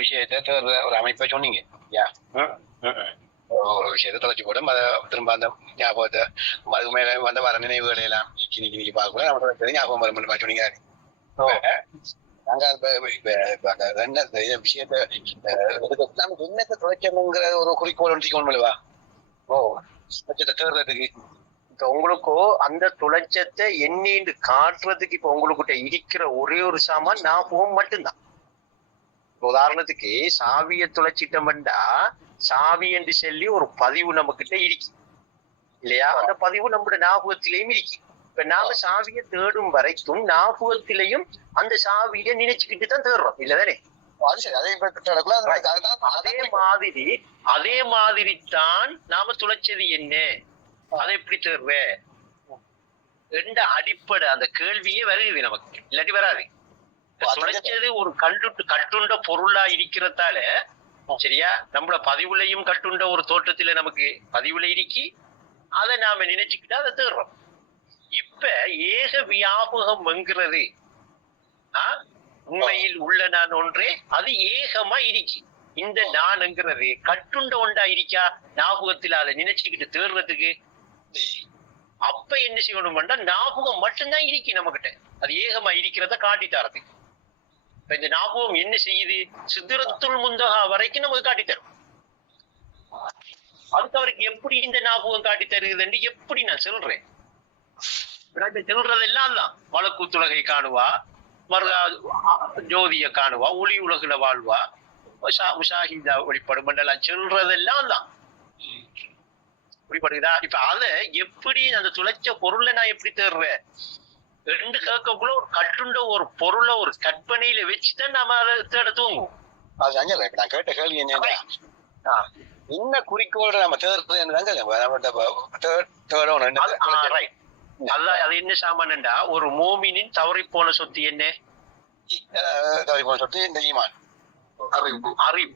விஷயத்த ஒரு அமைப்பை சொன்னீங்க. ஒரு விஷயத்தை தொலைச்சு போடும் அதை திரும்ப அந்த ஞாபகத்தை அதுக்கு மேல வந்து வர நினைவுகளை எல்லாம் நீக்கி பார்க்கக்கூட நம்ம ஞாபகம் வரும் சொன்னீங்க. நாங்க விஷயத்த நமக்கு என்னத்தை தொலைச்சணுங்கிற ஒரு குறிக்கோள் ஒன்றிக்கொள்வா தேர்றதுக்கு இப்ப உங்களுக்கு அந்த துளைச்சத்தை எண்ணின்னு காட்டுறதுக்கு இப்ப உங்களுக்கிட்ட இருக்கிற ஒரே ஒரு சாமான் ஞாபகம் மட்டும்தான். உதாரணத்துக்கு சாவியை துளைச்சிட்டோம்டா சாவி என்று சொல்லி ஒரு பதிவு நம்ம கிட்ட இருக்கு இல்லையா? அந்த பதிவு நம்மளோட ஞாபகத்திலையும் இருக்கு. இப்ப நாம சாவியை தேடும் வரைக்கும் ஞாபகத்திலையும் அந்த சாவியை நினைச்சுக்கிட்டு தான் தேடுறோம் இல்லதானே? அதே மாதிரி தான் நாம துளைச்சது என்ன, அதை எப்படி தேர்வ என்ற அடிப்படை அந்த கேள்வியே வருது நமக்கு, இல்லாட்டி வராது. துளைச்சது ஒரு கட்டுண்ட பொருளா இருக்கிறதால சரியா நம்மள பதிவுலையும் கட்டுண்ட ஒரு தோற்றத்துல நமக்கு பதிவுல இருக்கி அதை நாம நினைச்சுக்கிட்டு அதை தேடுறோம். இப்ப ஏக வியாபகம் என்கிறது உண்மையில் உள்ள நான் ஒன்றே அது ஏகமா இருக்கி. இந்த நான்ங்கிறது கட்டுண்ட ஒன்றா இருக்கா ஞாபகத்துல அதை நினைச்சுக்கிட்டு தேடுறதுக்கு. அப்ப என்ன செய்யணும்னா ஞாபகம் மட்டும்தான் இருக்கி நம்ம கிட்ட, அது ஏகமா இருக்கிறத காட்டி தரதுக்கு. இந்த ஞாபகம் என்ன செய்யுது, சித்திரத்துள் முந்தகா வரைக்கும் நமக்கு காட்டி தரும். அதுக்கு அவருக்கு எப்படி இந்த ஞாபகம் காட்டி தருகுதுன்னு எப்படி நான் சொல்றேன். சொல்றதெல்லாம் தான் வழக்கூத்துலகை காணுவா, ஜோதிய காணுவா, ஒளி உலகுல வாழ்வா, முஷாஹிதா வெளிப்படும் எல்லாம் சொல்றதெல்லாம் தான் வெளிப்படுகிறா. இப்ப அத எப்படி அந்த துளைச்ச பொருளை நான் எப்படி தேடுறேன் ரெண்டு கேட்கக்குள்ள ஒரு கட்டுண்ட ஒரு பொருளை ஒரு கற்பனையில வச்சுதான் நம்ம அதை தேட தூங்குவோம். அது அஞ்சல இப்ப நான் கேட்ட கேள்வி என்ன, என்ன குறிக்கோள் நம்ம அது என்ன சாமான்டா, ஒரு மோமினின் தவறி போன சொத்து என்ன, தவறி போன சொத்து இந்த ஈமான் அறிவு.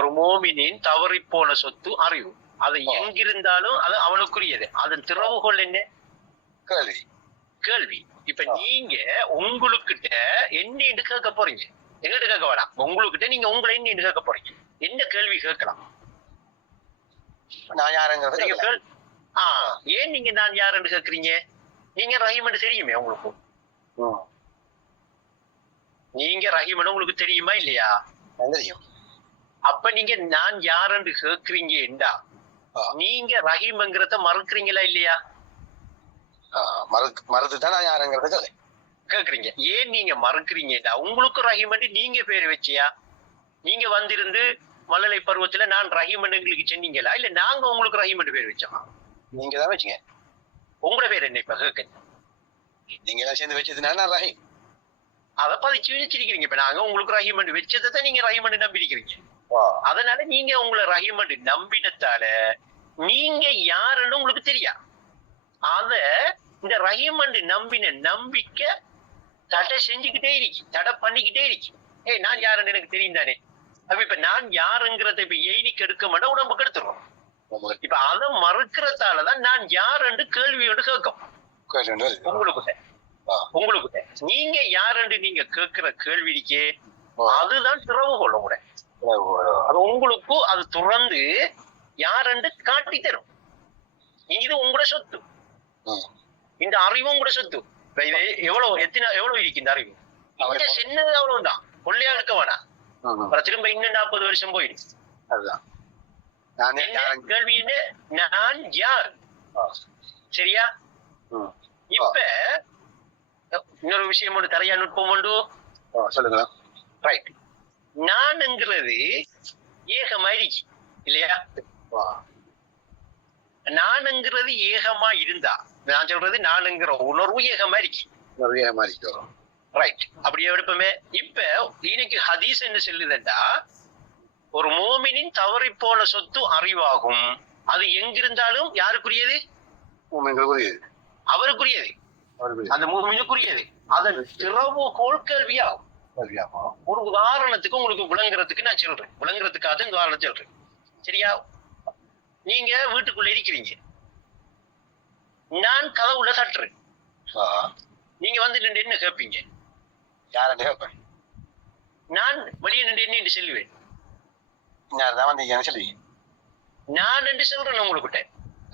ஒரு மோமினின் தவறி போன சொத்து அறிவு. அது எங்கிருந்தாலும் அது அவனுக்குரியது. அதன் திறவுகோள் என்ன, கேள்வி. இப்ப நீங்க உங்களுக்கிட்ட என்ன கேட்க போறீங்க, எங்கிட்ட கேட்க வேணாம், உங்களுக்கிட்ட நீங்க உங்களை என்ன கேட்க போறீங்க, என்ன கேள்வி கேட்கலாம். நான் யாருங்கிறது ஏன் நீங்க நான் யாருன்னு கேக்குறீங்க, நீங்க ரஹீமன் தெரியுமே உங்களுக்கு, நீங்க ரஹீமன் உங்களுக்கு தெரியுமா இல்லையா? தெரியும். அப்ப நீங்க நான் யாருன்னு கேக்குறீங்க என்றா நீங்க ரஹீம்ங்கிறத மறுக்கிறீங்களா இல்லையா? மறுத்துதான் நான் யாருங்கிறத கேக்குறீங்க. ஏன் நீங்க மறுக்கிறீங்கடா, உங்களுக்கு ரஹீமன் நீங்க பேர் வச்சியா, நீங்க வந்திருந்து மழலை பருவத்துல நான் ரஹீமன் எங்களுக்கு சொன்னீங்களா, இல்ல நாங்க உங்களுக்கு ரஹீமன் பேர் வச்சோம்? நீங்க தான் வச்சீங்க. உங்களோட பேர் என்ன இப்ப கேக்குறீங்க? நீங்க எல்லாம் சேர்ந்து வச்சதுனா நான் ரஹீம், அதை பதிச்சு வச்சிருக்கீங்க. இப்ப நாங்க உங்களுக்கு ரஹீமன் வச்சதை நீங்க ரஹீமன் நம்பி இருக்கிறீங்க. அதனால நீங்க உங்களை ரஹீமன் நம்பினத்தால நீங்க யாருன்னு உங்களுக்கு தெரியா. அத இந்த ரஹீமன் நம்பின நம்பிக்கை தடை செஞ்சுக்கிட்டே இருக்கு, தடை பண்ணிக்கிட்டே இருக்கு. நான் யாருன்னு எனக்கு தெரியும் தானே. அப்ப இப்ப நான் யாருங்கிறத இப்ப எய்திக்கு எடுக்க மாட்டேன், உடம்புக்கு எடுத்துருவோம். இப்ப அதை மறுக்கிறதாலதான் நான் யாருன்னு கேள்வியோடு கேட்கும் உங்களுக்கு. நீங்க யாருன்னு நீங்க கேட்கிற கேள்விக்கே அதுதான் திறவுகோள் கூட. அது உங்களுக்கு அது துறந்து யாருன்னு காட்டி தரும். இது உங்களோட சொத்து, இந்த அறிவும் கூட சொத்து. எவ்வளவு இருக்கு இந்த அறிவு, சின்னது அவ்வளவுதான், கொள்ளையா இருக்க வேணாம். திரும்ப இன்னும் 40 வருஷம் போயிடுச்சு. அதுதான் கேள்வி, நான் யார், சரியா? இப்ப இன்னொரு விஷயம் ஒன்று, தரையா நுட்பம் உண்டு, சொல்லுங்க. ரைட். நான்ங்கிறது ஏகமாயிடுச்சு இல்லையா? நானுங்கிறது ஏகமா இருந்தா, நான் சொல்றது நானுங்கிற உணர்வு ஏகமா இருக்கு. ரைட், அப்படியே எடுப்போமே. இப்ப இன்னைக்கு ஹதீஸ் என்ன சொல்லுதுண்டா, ஒரு மோமினின் தவறி போன சொத்து அறிவாகும். அது எங்கிருந்தாலும் யாருக்குரியது, அவருக்குரியது, அந்த மூமினுக்குரியது. அதன் திறவுகோள் கேள்வியாகும். ஒரு உதாரணத்துக்கு உங்களுக்கு விளங்குறதுக்கு நான் சொல்றேன், விளங்குறதுக்காக இந்த உதாரணம் சொல்றேன், சரியா? நீங்க வீட்டுக்குள்ள இருக்கிறீங்க, நான் கதவுல தட்டுறேன், நீங்க வந்து என்ன கேட்பீங்க? யாருன்னு கேட்பேன். நான் வெளியே நின்று என்ன என்று சொல்லுவேன்? யார்தான் வந்தீங்கன்னு சொல்லி நான் என்று சொல்றேன் உங்ககிட்ட.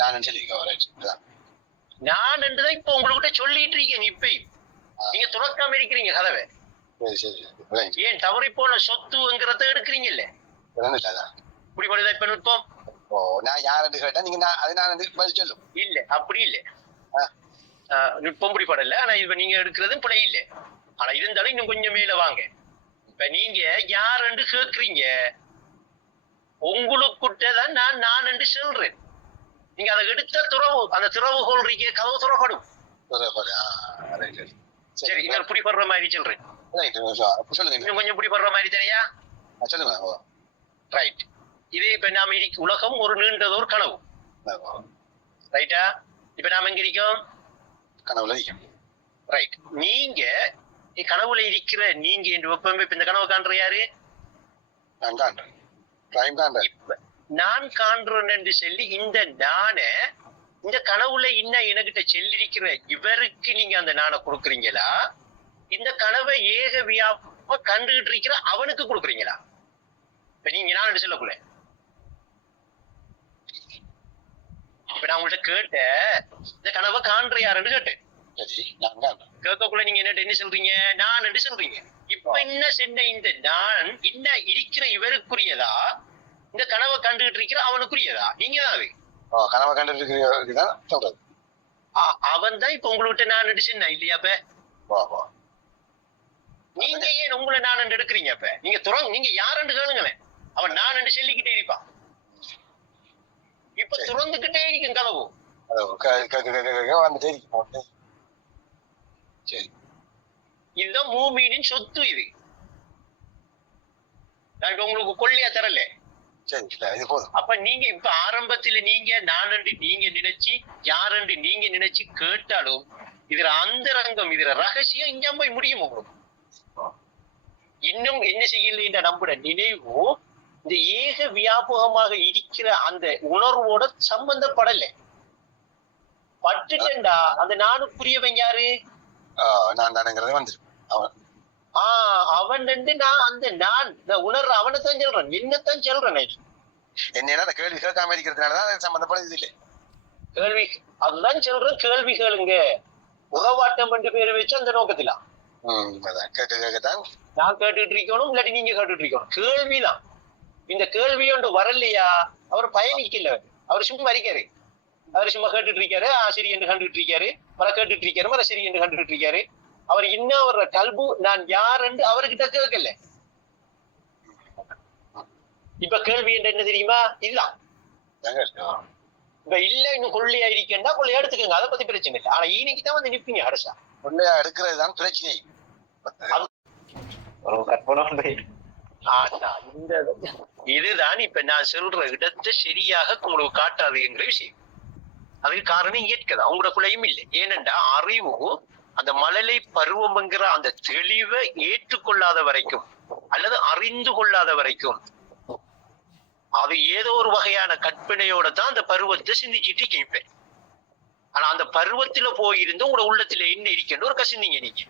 நான் சொல்லிக்கோ. நான் என்றுதான் இப்ப உங்ககிட்ட சொல்லிட்டு இருக்கேன். இப்பயும் நீங்க துறக்காம இருக்கிறீங்க கதவை. ஏன் தவறி போன சொத்துங்கிறத எடுக்கிறீங்கல்ல? இப்படிப்படுதா இப்ப நுட்பம்? நான் யாரு கேட்டா நீங்க நான் பதில் சொல்லும் இல்ல, அப்படி இல்ல. நுட்பம் பிடிப்படல. ஆனா இப்ப நீங்க எடுக்கிறது பிழை இல்லை. ஆனா இருந்தாலும் இன்னும் கொஞ்சம் மேல வாங்க. இப்ப நீங்க யாருன்னு கேக்குறீங்க, உங்களுக்குட்டதான் நான் என்று சொல்றேன். நீங்க அதை எடுத்த துறவு, அந்த துறவு கொள்றீங்க, கதவு துறப்படும். சரி, இன்னொரு பிடிப்படுற மாதிரி சொல்றேன். இன்னும் கொஞ்சம் பிடிப்படுற மாதிரி தெரியா? சொல்லுங்க. ரைட். இதே இப்ப நாம உலகம் ஒரு நீண்டதோர் கனவு. ரைட்டா? இப்ப நாம எங்க இருக்கோம்? கனவுல. ரைட். நீங்க கனவுல இருக்கிற நீங்க என்று வெப்பமே இப்ப இந்த கனவு காண்ற யாரு? நான் காண்றேன் என்று சொல்லி இந்த நான இந்த கனவுல இன்னும் எனக்கிட்ட செல்லிருக்கிற இவருக்கு நீங்க அந்த நாணை கொடுக்குறீங்களா? இந்த கனவை ஏக வியாப கண்டுகிட்டு இருக்கிற அவனுக்கு கொடுக்குறீங்களா? இப்ப நீங்க நான் சொல்லக்குள்ள இப்ப நான் உங்கள்கிட்ட கேட்ட இந்த கனவை காண்ற யாருன்னு கேட்டேன். கேட்கக்குள்ள நீங்க என்ன சொல்றீங்க? நான் என்று சொல்றீங்க. இப்ப என்ன சென்ன இந்த நான் இன்ன இருக்கிற இவருக்குரியதா, இந்த கனவை கண்டுகிட்டு இருக்கிற அவனுக்குரியதா? நீங்க தான் அது கனவை கண்டுட்டு சொல்றது. அவன் தான் இப்ப உங்கள்கிட்ட நான் எடுச்சுன்னா இல்லையா? இப்ப நீங்க ஏன் உங்களை நான் எடுக்கிறீங்க? அப்ப நீங்க யாருன்னு கேளுங்களேன். அவன் நான் என்று சொல்லிக்கிட்டே இருப்பான். இப்ப துறந்துகிட்டே இருக்கும் கதவு. இதுதான் மூமினின் சொத்து. இது நான் இப்ப உங்களுக்கு கொள்ளையா தரல. அப்ப நீங்க இப்ப ஆரம்பத்துல நீங்க நான் என்று நீங்க நினைச்சு யாரென்று நீங்க நினைச்சு கேட்டாலும் இதுல அந்தரங்கம், இதுல ரகசியம் இங்க போய் முடியும். உங்களுக்கு இன்னும் என்ன செய்யல? நம்முட நினைவு இந்த ஏக வியாபகமாக இருக்கிற அந்த உணர்வோட சம்பந்தப்படல. பட்டுட்டா அந்த நானுக்குரியவன் யாரு? அவன் நான் அந்த நான் உணர்ற அவனைத்தான் சொல்றேன். என்னத்தான் சொல்றேன். என்ன கேள்வி கேட்காம இருக்கிறதுனாலதான் சம்பந்தப்படுது இல்லை. கேள்வி அதுதான் சொல்றேன். கேள்வி கேளுங்க. உறவாட்டம் என்று பேரை வச்சு அந்த நோக்கத்தில நான் கேட்டுட்டு இருக்கணும், இல்லாட்டி நீங்க கேட்டுட்டு இருக்கணும். கேள்விதான். இந்த கேள்வி ஒன்று வரலையா அவர் பயணிக்கல. அவர் சும்மா இருக்காரு. அவர் சும்மா கேட்டுட்டு இருக்காரு. சரி என்று கண்டுட்டு இருக்காரு. மர கேட்டுட்டு இருக்காரு. மர சரி என்று கண்டுட்டு இருக்காரு. அவர் இன்னும் அவர கல்பு நான் யார் என்று அவர்கிட்ட கேட்கல. இப்ப கேள்வி என்று என்ன தெரியுமா? இதுதான். இப்ப இல்ல இன்னும் கொள்ளையா இருக்கேன்னா கொள்ளையா எடுத்துக்கோங்க. அதை பத்தி பிரச்சனை இல்லை. ஆனா இன்னைக்கு தான் வந்து நிப்பீங்க. அரசா கொள்ளையா எடுக்கிறதுதான் பிரச்சனை. இதுதான் இப்ப நான் சொல்ற இடத்தை சரியாக உங்களுக்கு காட்டாதுங்கிற விஷயம். அதுக்கு காரணம் இயற்கைதான். உங்களோட குலையும் இல்லை. ஏனென்றா அறிவு அந்த மழலை பருவம்ங்கிற அந்த தெளிவை ஏற்றுக்கொள்ளாத வரைக்கும் அல்லது அறிந்து கொள்ளாத வரைக்கும் அது ஏதோ ஒரு வகையான கற்பனையோட தான் அந்த பருவத்தை சிந்திச்சுட்டு கேட்பேன். ஆனா அந்த பருவத்துல போயிருந்து உங்களோட உள்ளத்துல என்ன இருக்கேன்னு ஒரு கசிந்தீங்க. நீங்க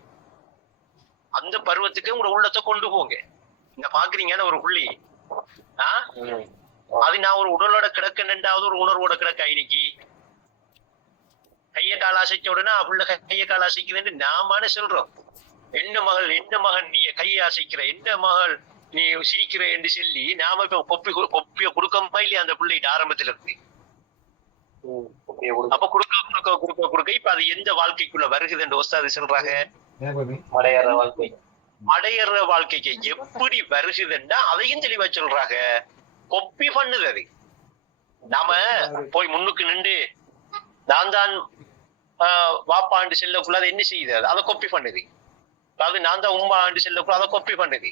அந்த பருவத்துக்கு உங்களோட உள்ளத்தை கொண்டு போங்க. இந்த பாக்குறீங்கன்னு ஒரு புள்ளி அது நான் ஒரு உடலோட கிடக்கணுன்றாவது ஒரு உணர்வோட கிடக்க. இன்னைக்கு கைய கால அசைச்ச உடனே புள்ள கைய கால அசைக்குதுன்னு நாம சொல்றோம். என்ன மகன் நீ கையை அசைக்கிற, என்ன மகள் நீ சிரிக்கிற என்று சொல்லி நாம இப்ப கொப்பிய கொடுக்கமா இல்லையா அந்த பிள்ளைகிட்ட ஆரம்பத்துல இருக்கு. அப்ப கொடுக்க இப்ப அது எந்த வாழ்க்கைக்குள்ள வருகுது என்று ஒஸ்தாது சொல்றாங்க? மடையற வாழ்க்கைக்கு எப்படி வருகுதுன்னா அதையும் தெளிவா சொல்றாங்க. கொப்பி பண்ணுது. அது நாம போய் முன்னுக்கு நின்று நான் தான் வாப்பாண்டு செல்லக்குள்ள அதை என்ன செய்யுது? அதை கொப்பி பண்ணுது. அதாவது நான் தான் உம்மா ஆண்டு செல்லக்குள்ள அதை கொப்பி பண்ணுது.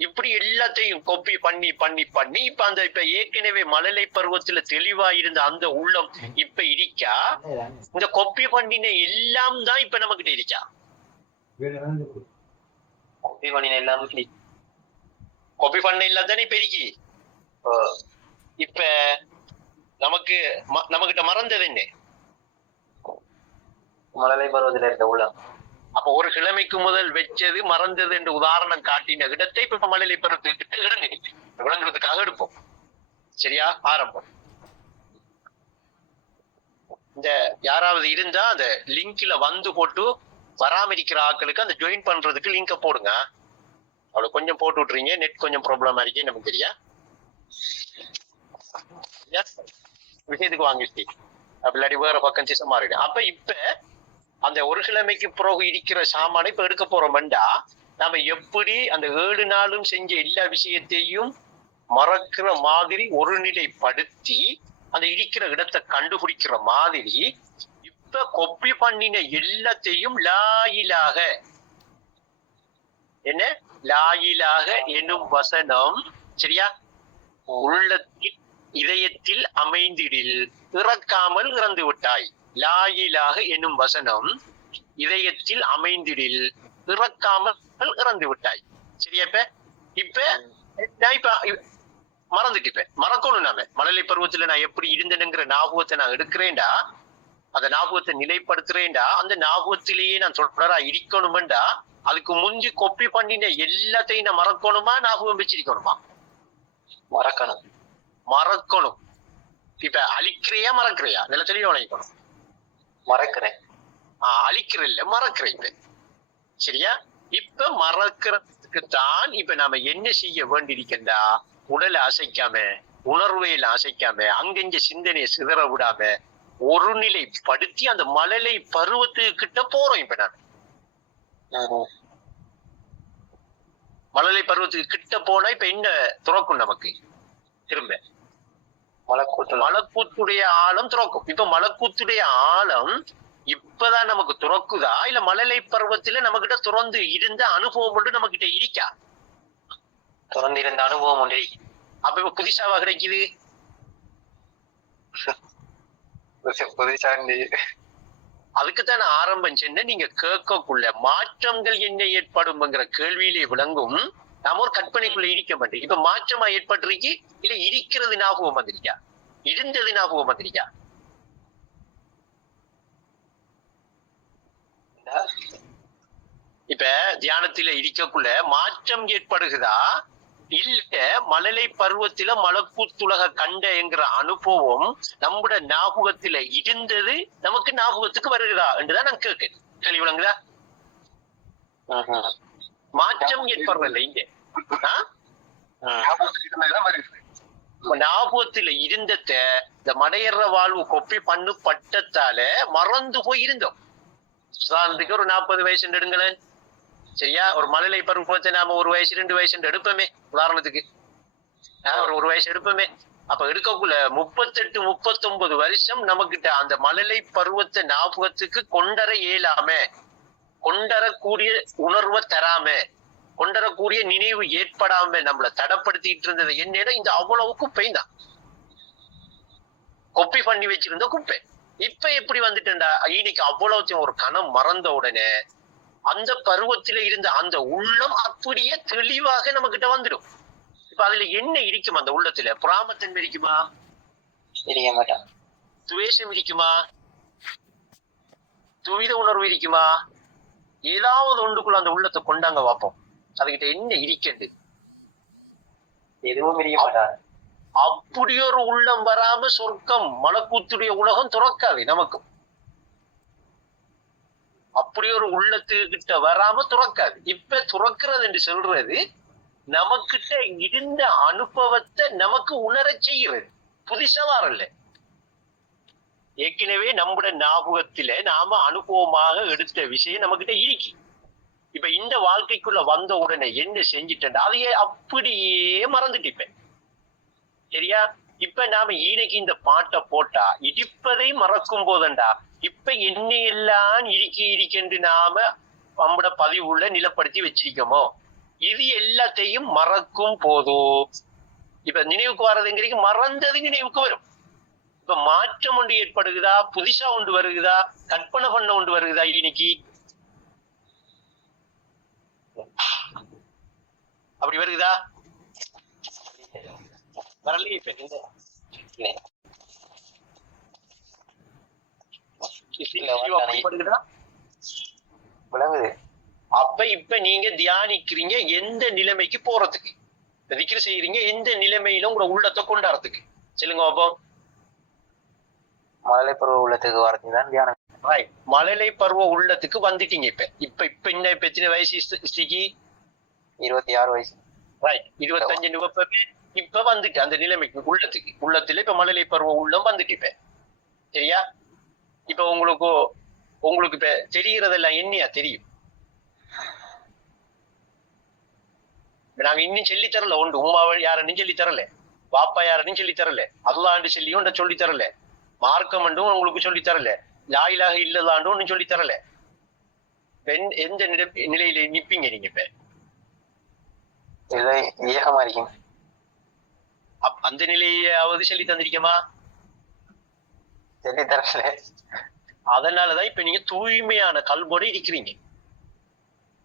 இப்படி எல்லாத்தையும் கொப்பி பண்ணி பண்ணி பண்ணி இப்ப அந்த இப்ப ஏற்கனவே மழலை பருவத்துல தெளிவா இருந்த அந்த உள்ளம் இப்ப இருக்கா. இந்த கொப்பி பண்ணின எல்லாம் தான் இப்ப நம்ம கிட்ட இருக்கா. கொப்பி பண்ணின எல்லாம் கொப்பி பண்ண எல்லாம் தானே இப்ப இருக்கி. இப்ப நமக்கிட்ட மறந்தது என்ன? மழலை பருவத்துல இருக்க உள்ளம். அப்ப ஒரு கிழமைக்கு முதல் வச்சது மறந்தது என்று உதாரணம் காட்டின இடத்தை இப்ப மழலை பருவத்துக்கிட்ட இடங்க விளங்குறதுக்காக எடுப்போம். சரியா? ஆரம்பம். இந்த யாராவது இருந்தா அந்த லிங்க்ல வந்து போட்டு பராமரிக்கிற ஆட்களுக்கு அந்த ஜாயின் பண்றதுக்கு லிங்க போடுங்க. அவ்வளவு கொஞ்சம் போட்டு விட்டுறீங்க, நெட் கொஞ்சம் ப்ராப்ளமா இருக்கே நமக்கு தெரியா. விஷயத்துக்கு வாங்கிட்டு அப்படி வேற பக்கம் திசை மாறிடும். அப்ப இப்ப அந்த ஒரு கிழமைக்கு பிறகு இருக்கிற சாமானை இப்ப எடுக்க போறோம்டா நாம எப்படி அந்த 7 நாளும் செஞ்ச எல்லா விஷயத்தையும் மறக்கிற மாதிரி ஒருநிலைப்படுத்தி அந்த இருக்கிற இடத்தை கண்டுபிடிக்கிற மாதிரி இப்ப கொப்பி பண்ணின எல்லாத்தையும் லாயிலாக என்ன லாயிலாக எனும் வசனம் சரியா உள்ளத்தில் இதயத்தில் அமைந்திடில் இறக்காமல் இறந்து விட்டாய். லாயிலாக எனும் வசனம் இதயத்தில் அமைந்திடில் இறக்காமல் இறந்து விட்டாய். சரியா? இப்ப நான் இப்ப மறந்துட்டு மறக்கணும். நாம மழலை பருவத்துல நான் எப்படி இருந்தேனுங்கிற ஞாபகத்தை நான் எடுக்கிறேன்டா, அந்த ஞாபகத்தை நிலைப்படுத்துறேன்டா, அந்த ஞாபகத்திலேயே நான் சொல்றா இருக்கணுமெண்டா அதுக்கு முந்தி கொப்பி பண்ணின எல்லாத்தையும் நான் மறக்கணுமா ஞாபகம் வச்சிருக்கணுமா? மறக்கணும். மறக்கணும். இப்ப அழிக்கிறையா மறக்கிறையா? நிலத்திலேயே உழைக்கணும். மறக்கிறேன். அழிக்கிறல்ல மறக்கிறேன். இப்ப சரியா? இப்ப மறக்கிறதுக்கு தான் இப்ப நாம என்ன செய்ய வேண்டியிருக்கா? உடலை அசைக்காம உணர்வையில அசைக்காம அங்கங்க சிந்தனையை சிதற விடாம ஒரு நிலைப்படுத்தி அந்த மழலை பருவத்துக்கிட்ட போறோம். இப்ப நான் மழலை பருவத்துக்கு கிட்ட போனா இப்ப என்ன துறக்கும்? நமக்கு திரும்ப மலக்கூத்துடைய ஆழம் துறக்கும். இப்ப மலக்கூத்துடைய ஆழம் இப்பதான் நமக்கு துறக்குதா இல்ல மழலை பருவத்துல நம்ம கிட்ட துறந்து இருந்த அனுபவம் ஒன்று நம்ம கிட்ட இருக்கா? துறந்து இருந்த அனுபவம் ஒன்று. அப்ப இப்ப புதுசாவா கிடைக்குது? அதுக்குத்தான் நான் ஆரம்பம் சொன்ன நீங்க கேட்கக்குள்ள மாற்றங்கள் என்ன ஏற்படும்ங்கிற கேள்வியிலே விளங்கும். நாம ஒரு கற்பனைக்குள்ள இருக்க மாட்டேன். இப்ப மாற்றமா ஏற்பட்டிருக்கு இல்ல இருக்கிறது ஞாபகம் வந்திருக்கா? இருந்தது ஞாபகம் வந்திருக்கா? இப்ப தியானத்தில இருக்கக்குள்ள மாற்றம் ஏற்படுகிறதா இல்ல மழலை பருவத்தில மலக்கூத்துலக கண்ட என்கிற அனுபவம் நம்முடைய ஞாபகத்தில இருந்தது நமக்கு ஞாபகத்துக்கு வருகிறதா என்றுதான் நான் கேட்கிறேன். கேள்வி விளங்குதா? மாற்றம் ஏற்படுறதில்ல இங்க. ஞாபகத்துல இருந்தத இந்த மடையற வாழ்வு கொப்பி பண்ணு பட்டத்தால மறந்து போய் இருந்தோம். உதாரணத்துக்கு ஒரு 40 வயசு எடுங்களேன். சரியா? ஒரு மழலை பருவத்தை நாம 1 வயசு 2 வயசு எடுப்போமே. உதாரணத்துக்கு ஒரு வயசு எடுப்போமே. அப்ப எடுக்கக்குள்ள 38 39 வருஷம் நமக்கிட்ட அந்த மழலை பருவத்தை ஞாபகத்துக்கு கொண்டற இயலாம கொண்டரக்கூடிய உணர்வை தராம கொண்டரக்கூடிய நினைவு ஏற்படாம நம்மள தடப்படுத்திட்டு இருந்தது என்னன்னா இந்த அவ்வளவு குப்பை தான். கொப்பி பண்ணி வச்சிருந்த குப்பை இப்ப எப்படி வந்துட்டா இன்னைக்கு அவ்வளவு ஒரு கணம் மறந்த உடனே அந்த பருவத்தில இருந்த அந்த உள்ளம் அப்படியே தெளிவாக நம்ம கிட்ட வந்துடும். இப்ப அதுல என்ன இருக்கும்? அந்த உள்ளத்துல பொறாமத்தன்மை இருக்குமா? தெரிய மாட்டான். துவேஷம் இருக்குமா? துவித உணர்வு இருக்குமா? ஏதாவது ஒன்றுக்குள்ள அந்த உள்ளத்தை கொண்டாங்க பார்ப்போம். அதுகிட்ட என்ன இருக்கண்டு? எதுவும் தெரிய மாட்டார். அப்படி ஒரு உள்ளம் வராம சொர்க்கம் மலக்கூத்துடைய உலகம் துறக்காது நமக்கும். அப்படி ஒரு உள்ளத்துக்கிட்ட வராம துறக்காது. இப்ப துறக்கிறது என்று சொல்றது நமக்கிட்ட இருந்த அனுபவத்தை நமக்கு உணர செய்கிறது. புதுசா வரல. ஏற்கனவே நம்முடைய ஞாபகத்தில நாம அனுபவமாக எடுத்த விஷயம் நம்ம கிட்ட இருக்கு. இப்ப இந்த வாழ்க்கைக்குள்ள வந்த உடனே என்ன செஞ்சிட்டா அதையே அப்படியே மறந்துட்டு. சரியா? இப்ப நாம இன்னைக்கு இந்த பாட்டை போட்டா இடிப்பதை மறக்கும் போதண்டா இப்ப என்ன எல்லாம் இருக்கென்று நாம நம்மட பதிவுள்ள நிலப்படுத்தி வச்சிருக்கோமோ இது எல்லாத்தையும் மறக்கும் போதோ இப்ப நினைவுக்கு வர்றதுங்கிறீங்க மறந்தது நினைவுக்கு வரும். இப்ப மாற்றம் ஒன்று ஏற்படுகுதா? புதுசா ஒன்று வருகுதா? கற்பனை பண்ண ஒன்று வருகுதா? இன்னைக்கு அப்படி வருகுதா? வரலையே. விளங்குது. அப்ப இப்ப நீங்க தியானிக்கிறீங்க எந்த நிலைமைக்கு போறதுக்கு, திக்ரு செய்யறீங்க எந்த நிலைமையில உங்க உள்ளத்தை கொண்டாடுறதுக்கு சொல்லுங்க அப்போ. மழலை பருவ உள்ளத்துக்கு வரதுக்கு தான் தியானம். ரைட், மழலை பருவ உள்ளத்துக்கு வந்துட்டீங்க. இப்ப என்ன எத்தனை வயசு ஸ்ரீக்கு? 26 வயசு. ரைட், 25 நிவப்பமே இப்ப வந்துட்டு அந்த நிலைமைக்கு உள்ளத்துல இப்ப மழலை பருவ உள்ளம் வந்துட்டு இப்ப சரியா. இப்ப உங்களுக்கு இப்ப தெரிகிறதெல்லாம் என்னையா தெரியும்? நாங்க இன்னும் சொல்லி தரல. ஒன்று உமாவை யாருன்னு சொல்லி தரல, பாப்பா யாருன்னு சொல்லி தரல, அல்லாண்டு சொல்லியும் சொல்லி தரல, மார்க்கம் என்றும் உங்களுக்கு சொல்லி தரல, லாயிலாக இல்லதாண்டும் ஒன்னும் சொல்லி தரல. எந்த நிலையில நிப்பீங்க நீங்க இப்ப? ஏகமா இருக்கும். அந்த நிலையாவது சொல்லி தந்திருக்கமா? சொல்லி தரல. அதனாலதான் இப்ப நீங்க தூய்மையான கல்வோட இருக்கிறீங்க.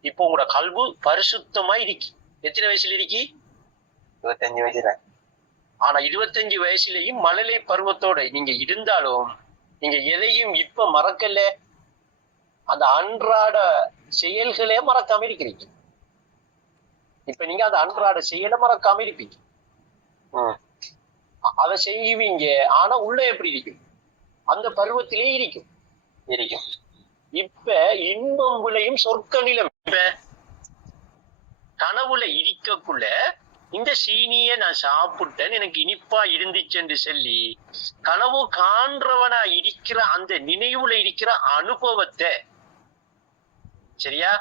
இப்போ உங்களோட கல்வு பரிசுத்தமா இருக்கு. எத்தனை வயசுல இருக்கி? 25 வயசுல. ஆனா 25 வயசுலயும் மழலை பருவத்தோட நீங்க இருந்தாலும் நீங்க எதையும் இப்ப மறக்கல. அந்த அன்றாட செயல்களே மறக்காம இருக்கிறீங்க. இப்ப நீங்க அந்த அன்றாட செயலை மறக்காம இருப்பீங்க, அதை செய்வீங்க. ஆனா உள்ள எப்படி இருக்கும்? அந்த பருவத்திலே இருக்கும். இப்ப இன்பம் விளையும் சொர்க்க நிலம். இப்ப கனவுல இருக்கக்குள்ள இந்த சீனிய நான் சாப்பிட்டேன், எனக்கு இனிப்பா இருந்துச்சு சொல்லி கனவு காண்றவனா இருக்கிற அந்த நினைவுல இருக்கிற அனுபவத்தை சரியா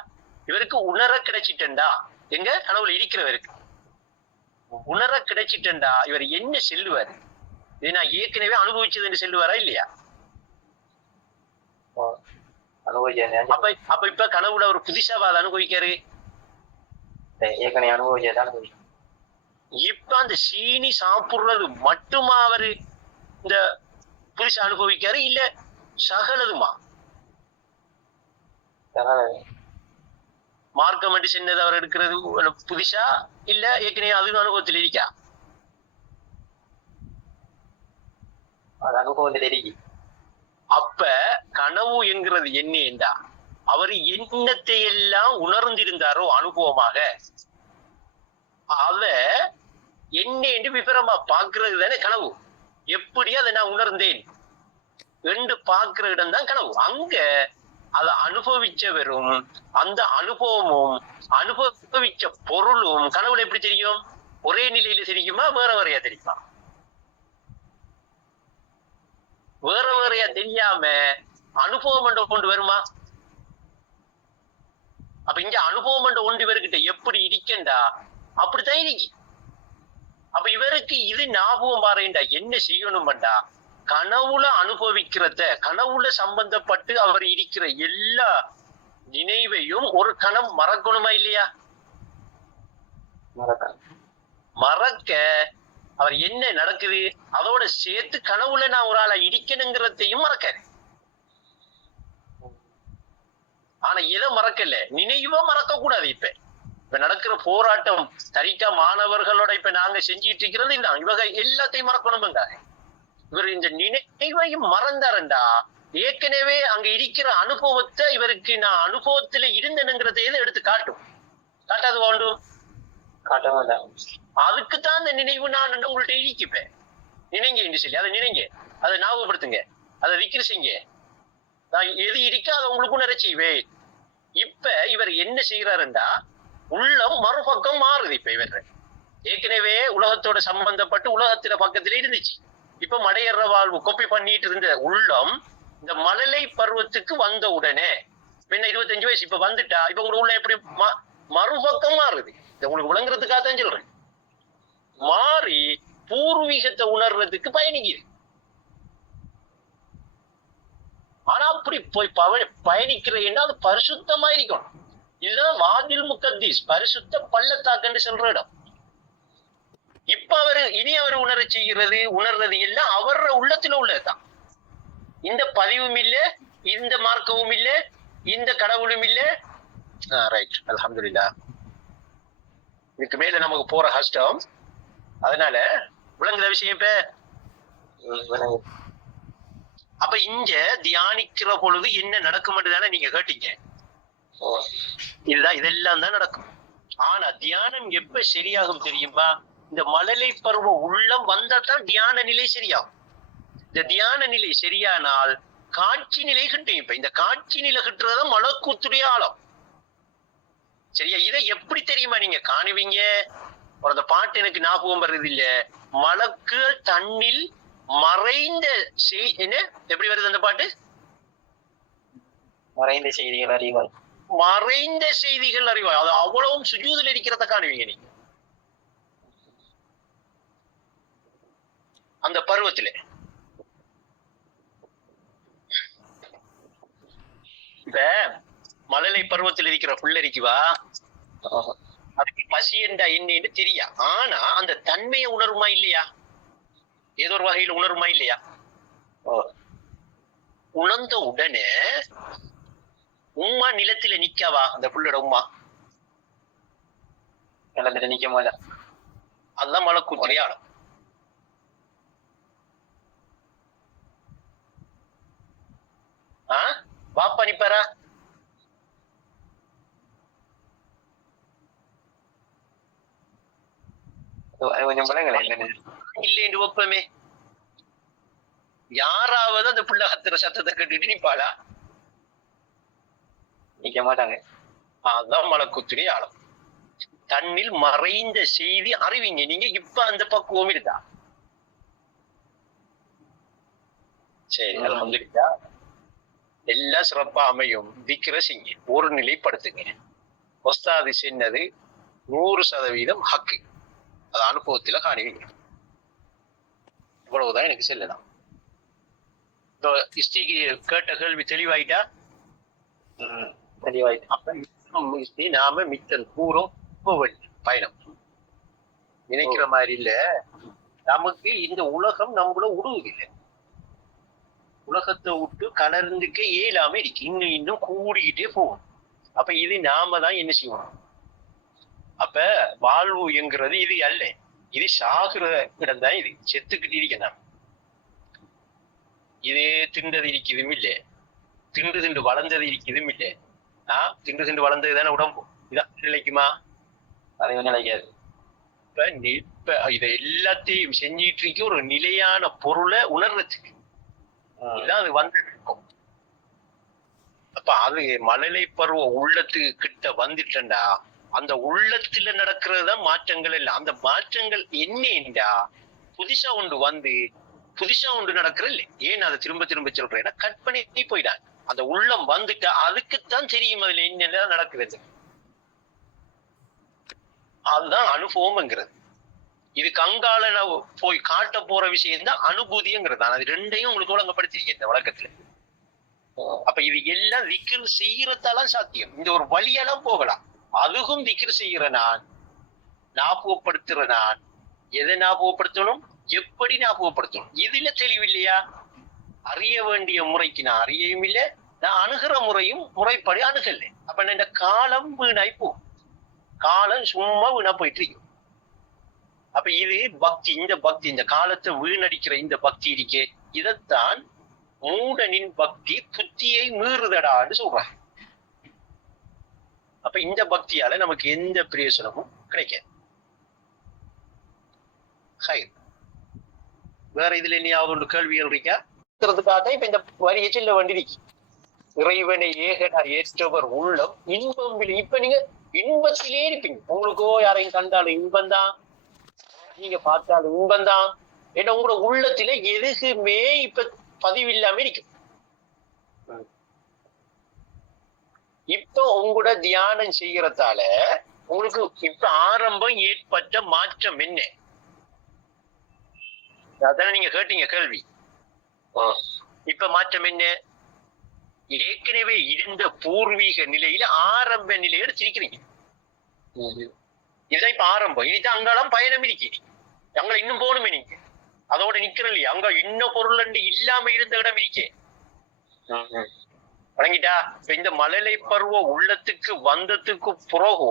இவருக்கு உணர கிடைச்சிட்டா, எங்க கனவுல இருக்கிறவருக்கு உணர கிடைச்சிட்டா இவர் என்ன செல்லுவார்? இதை நான் ஏற்கனவே அனுபவிச்சது என்று செல்லுவாரா இல்லையா? அப்ப இப்ப கனவுல ஒரு புதுசாவா அனுபவிக்காரு? ஏற்கனவே அனுபவிச்சதான். இப்ப அந்த சீனி சாப்பிடுறது மட்டுமா அவரு இந்த புதுசா அனுபவிக்காரு, இல்ல சகலதுமா? மார்க்கம் மட்டும் சின்னது அவர் எடுக்கிறது புதுசா, இல்ல ஏற்கனவே அது அனுபவத்தில் இருக்கா? அனுபவத்தில் இருக்கு. அப்ப கனவு என்கிறது என்னண்டா, அவர் எண்ணத்தை எல்லாம் உணர்ந்திருந்தாரோ அனுபவமாக, அத என்ன என்று விபரமா பாக்குறது தானே கனவு. எப்படி அதை நான் உணர்ந்தேன் என்று பாக்குற இடம் தான் கனவு. அங்க அதை அனுபவிச்சவரும் அந்த அனுபவமும் அனுபவிச்ச பொருளும் கனவுல எப்படி தெரியும்? ஒரே நிலையில தெரியுமா, வேற வேறையா தெரியுமா? வேற வேறையா தெரியாம அனுபவம் கொண்டு வருமா? அப்ப இங்க அனுபவம் ஒன்று இவர்கிட்ட எப்படி இருக்கண்டா, அப்படித்தான் இருக்கு. அப்ப இவருக்கு இது ஞாபகம் பாருண்டா, என்ன செய்யணும்டா, கனவுல அனுபவிக்கிறத, கனவுல சம்பந்தப்பட்டு அவர் இருக்கிற எல்லா நினைவையும் ஒரு கணம் மறக்கணுமா இல்லையா? மறக்க அவர் என்ன நடக்குது அதோட சேர்த்து கனவுல நான் ஒரு ஆளா இடிக்கணுங்கிறதையும் மறக்காரு. ஆனா எதை மறக்கல? நினைவா மறக்க கூடாது. இப்ப நடக்கிற போராட்டம் தரிக்கா மாணவர்களோட இப்ப நாங்க செஞ்சிட்டு இருக்கிறது இல்லை, இவங்க எல்லாத்தையும் மறக்கணும்ங்க. இவர் இந்த நினைவையும் மறந்தாருண்டா, ஏற்கனவே அங்க இருக்கிற அனுபவத்தை இவருக்கு நான் அனுபவத்துல இருந்தேனுங்கிறத எடுத்து காட்டும். காட்டாது வேண்டும், அதுக்குத்தான் அந்த நினைவு நான் உங்கள்ட்ட இடிக்குப்பேன். நினைங்க என்று சொல்லி அதை நினைங்க, அதை ஞாபகப்படுத்துங்க, அதை விக்கிர செய்யுங்க. நான் எது இருக்கோ அதை உங்களுக்கும் நிறைச்சிவே. இப்ப இவர் என்ன செய்யறாருண்டா, உள்ளம் மறுபக்கம் மாறுது. இப்ப இவர் ஏற்கனவே உலகத்தோட சம்பந்தப்பட்டு உலகத்தில பக்கத்துல இருந்துச்சு. இப்ப மடையற வாழ்வு கொப்பி பண்ணிட்டு இருந்த உள்ளம் இந்த மழலை பருவத்துக்கு வந்த உடனே பின்ன 25 வயசு இப்ப வந்துட்டா, இப்ப உங்களுக்கு உள்ள எப்படி மறுபக்கம் மாறுது? உங்களுக்கு விளங்குறதுக்காக தான் சொல்றேன். மாறி பூர்வீகத்தை உணர்றதுக்கு பயணிக்குது. ஆனா அப்படி போய் பயணிக்கிறேன்னா அது பரிசுத்தமா இருக்கணும். இதுதான் வாதில் முகத்தீஸ், பரிசுத்த பள்ளத்தாக்குன்னு சொல்ற இடம். இப்ப இனி அவர் உணர செய்கிறது உணர்றது எல்லாம் அவர உள்ளத்துல உள்ளதுதான். இந்த பதிவும் இல்ல, இந்த மார்க்கவும் இல்ல, இந்த கடவுளும் இல்ல. ரைட், அல்ஹம்துலில்லாஹ். இதுக்கு மேல நமக்கு போற கஷ்டம். அதனால விளங்குற விஷயம். இப்ப அப்ப இங்க தியானிக்கிற பொழுது என்ன நடக்கும் தானே நீங்க கேட்டீங்க. இதெல்லாம் தான் நடக்கும். ஆனா தியானம் எப்ப சரியாகும் தெரியுமா? இந்த மழலை பருவ உள்ளம் வந்தா தான் தியான நிலை சரியாகும். இந்த தியான நிலை சரியானால் காட்சி நிலை கிட்டும். இப்ப இந்த காட்சி நிலை கிட்டுறத மலக்கூத்துடைய ஆழம். சரியா? இதை எப்படி தெரியுமா நீங்க காணுவீங்க? அந்த பாட்டு எனக்கு ஞாபகம் வருது இல்ல, மலக்கு தன்னில் மறைந்த என்ன எப்படி வருது அந்த பாட்டு? மறைந்த செய்திகள் அறிவாய். மறைந்த செய்திகள் அறிவாய். அது அவ்வளவும் சுஜூதில் இருக்கிறத காணுவீங்க நீங்க அந்த பருவத்திலே. இப்ப மழலை பருவத்தில் இருக்கிற புள்ளரிக்குவா அதுக்கு பசி என்றா என்னன்னு தெரியா. ஆனா அந்த தன்மையை உணருமா இல்லையா? ஏதோ ஒரு வகையில் உணருமா இல்லையா? உணர்ந்த உடனே உம்மா நிலத்தில நிக்கவா? அந்த புள்ளோட உம்மா நிலத்தில நிக்க மாட்டா. அதுதான் மலக்கூத்துடைய ஆழம். பாப்பா நிப்பாரா? கொஞ்சம் பழங்களே இல்லைன்னு ஒப்பமே. யாராவது அந்த புள்ள கத்துற சத்தத்தை கேட்டுட்டு நிப்பாளா? நிக்க மாட்டாங்க. அதுதான் மலக்கூத்துடைய ஆழம். தன்னில் மறைந்த செய்தி அறிவிங்க நீங்க. இப்ப அந்த பக்குவம் இருக்கா? சரி, அல்ஹம்துலில்லாஹ். எல்லாம் சிறப்பா அமையும். திக்ர செய்யுங்க, ஒரு நிலைப்படுத்துங்க. ஒஸ்தாது சொன்னது 100% ஹக்கு. அது அனுபவத்தில காணுவீங்க. இவ்வளவுதான் எனக்கு சொல்லலாம். இஸ்திக்கு கேட்ட கேள்வி தெளிவாயிட்டா? தெளிவாயிட்டு. அப்ப நாம மித்தல் கூறும் பயணம் நினைக்கிற மாதிரி இல்ல. நமக்கு இந்த உலகம் நம்மள உருவுதில்லை. உலகத்தை விட்டு கலர்ந்துக்க இயலாம இருக்கு. இன்னும் இன்னும் கூடிக்கிட்டே போகும். அப்ப இது நாம தான் என்ன செய்வோம்? அப்ப வாழ்வு என்கிறது இது அல்ல. இது சாகுற இடம் தான். இது செத்துக்கிட்டு இருக்கணும். இது திண்டது இருக்குதும் இல்லை, திண்டு வளர்ந்தது இருக்குதும் இல்லை. திண்டு வளர்ந்தது தானே உடம்பு. இதான் நிலைக்குமா? அது நிலைக்காது. இப்ப இதை எல்லாத்தையும் செஞ்சிட்டு இருக்க ஒரு நிலையான பொருளை உணர்றதுக்கு அது வந்துருக்கும். அப்ப அது மழலை பருவ உள்ளத்துக்கு கிட்ட வந்துட்டா அந்த உள்ளத்துல நடக்கிறதுதான் மாற்றங்கள் எல்லாம். அந்த மாற்றங்கள் என்னண்டா புதுசா ஒன்று வந்து புதுசா ஒன்று நடக்கிறது இல்லை. ஏன் அதை திரும்ப திரும்ப சொல்றேன்னா கற்பனை போயிடாங்க. அந்த உள்ளம் வந்துட்டா அதுக்குத்தான் தெரியும் அதுல என்னென்ன நடக்கிறது. அதுதான் அனுபவம்ங்கிறது. இது கங்கால போய் காட்ட போற விஷயம் தான் அனுபூதிங்கிறது. அது ரெண்டையும் உங்களுக்கு ஒழுங்கப்படுத்திருக்கேன் இந்த வழக்கத்துல. அப்ப இது எல்லாம் திக்ர் செய்யறதாலாம் சாத்தியம். இந்த ஒரு வழியெல்லாம் போகலாம். அதுவும் திக்ர் செய்யற நான், ஞாபகப்படுத்துற நான், எதை ஞாபகப்படுத்தணும், எப்படி ஞாபகப்படுத்தணும், இதுல தெளிவில்லையா? அறிய வேண்டிய முறைக்கு நான் அறியவும் இல்லை, நான் அணுகிற முறையும் முறைப்படி அணுகல. அப்ப இந்த காலம் வீணாய் போகும். காலம் சும்மா வீணா போயிட்டு இருக்கும். அப்ப இது பக்தி. இந்த பக்தி, இந்த காலத்தை வீணடிக்கிற இந்த பக்தி இருக்கே, இதைத்தான் மூடனின் பக்தி புத்தியை மீறுதடான்னு சொல்றாங்க. அப்ப இந்த பக்தியால நமக்கு எந்த பிரயோசனமும் கிடைக்காது. வேற இதுல என்னையாவது ஒன்று கேள்விகள் இருக்கா? இப்ப இந்த வரியை சொல்ல வேண்டியிருக்கு. இறைவனை ஏகடா ஏற்றவர் உள்ளம் இன்பம். இப்ப நீங்க இன்பத்திலே இருப்பீங்க. உங்களுக்கோ யாரையும் கண்டாலும் இன்பம் தான், நீங்க பார்த்தாலும் இன்பம் தான். ஏன்னா உங்களோட உள்ளத்திலே எதுக்குமே இப்ப பதிவு இல்லாம இருக்கு. இப்ப உங்களோட தியானம் செய்யறதால உங்களுக்கு இப்ப ஆரம்பம் ஏற்பட்ட மாற்றம் என்ன? அதான நீங்க கேட்டீங்க கேள்வி. இப்ப மாற்றம் என்ன? ஏற்கனவே இருந்த பூர்வீக நிலையில ஆரம்ப நிலையை எடுத்திருக்கிறீங்க. இதுதான் இப்ப ஆரம்பம். இனிதான் அங்கெல்லாம் பயணம் இருக்கீங்க. அங்க இன்னும் போகணுமே நீங்க. அதோட நிக்கிறோம் இல்லையா? அங்க இன்னும் பொருள் இல்லாம இருந்த இடம் இருக்கே. வழங்கிட்டா? இப்ப இந்த மழலை பருவ உள்ளத்துக்கு வந்ததுக்கு பிறகு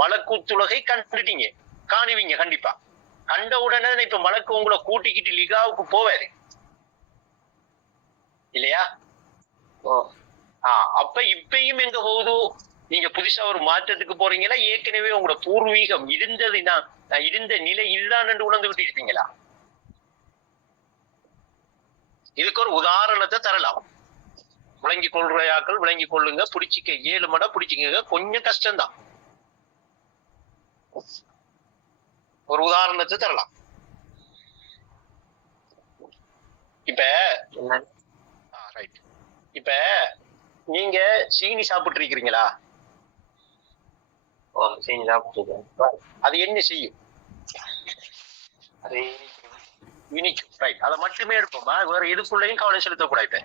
மலக்கூத்துலகை கண்டுட்டீங்க, காணுவீங்க கண்டிப்பா. கண்ட உடனே இப்ப மலக்கு உங்களை கூட்டிக்கிட்டு லிகாவுக்கு போவாரு இல்லையா? அப்ப இப்பயும் எங்க போகுது? நீங்க புதுசா ஒரு மாற்றத்துக்கு போறீங்களா, ஏற்கனவே உங்களோட பூர்வீகம் இருந்ததுன்னா இருந்த நிலை இல்லான்னு உணர்ந்து விட்டு இருப்பீங்களா? இதுக்கு ஒரு உதாரணத்தை தரலாம். விளங்கி கொள்றையாக்கள் விளங்கி கொள்ளுங்க. பிடிச்சிக்க 7 மடை பிடிச்சிக்க, கொஞ்சம் கஷ்டம்தான். ஒரு உதாரணத்தை தரலாம். இப்ப ரைட், இப்ப நீங்க சீனி சாப்பிட்டு இருக்கிறீங்களா? சீனி சாப்பிட்டு அது என்ன செய்யும்? அது இனிக்கும். ரைட், அதை மட்டுமே எடுப்போமா? வேற எதுக்குள்ளேயும் கவனம் செலுத்தக்கூடாது.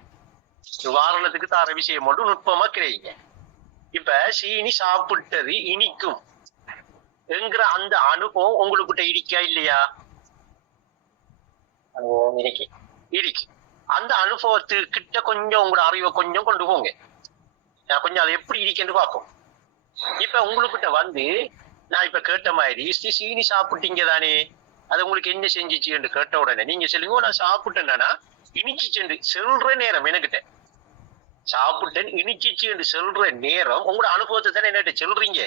உதாரணத்துக்கு தார விஷயம் மட்டும் நுட்பமா கிடையுங்க. இப்ப சீனி சாப்பிட்டது இனிக்கும் என்கிற அந்த அனுபவம் உங்களுக்கிட்ட இருக்கா இல்லையா? அனுபவம் இருக்கு. அந்த அனுபவத்துக்கிட்ட கொஞ்சம் உங்களோட அறிவை கொஞ்சம் கொண்டு போங்க. கொஞ்சம் அது எப்படி இருக்குன்னு பார்ப்போம். இப்ப உங்களுக்கிட்ட வந்து நான் இப்ப கேட்ட மாதிரி சீனி சாப்பிட்டீங்க தானே, அது உங்களுக்கு என்ன செஞ்சிச்சு என்று கேட்ட உடனே நீங்க சொல்லுங்க, நான் சாப்பிட்டேன்னா இனிச்சிச்சு என்று சொல்ற நேரம், எனக்கிட்ட சாப்பிட்டேன் இனிச்சிச்சு என்று சொல்ற நேரம் உங்களோட அனுபவத்தை தானே என்ன சொல்றீங்க.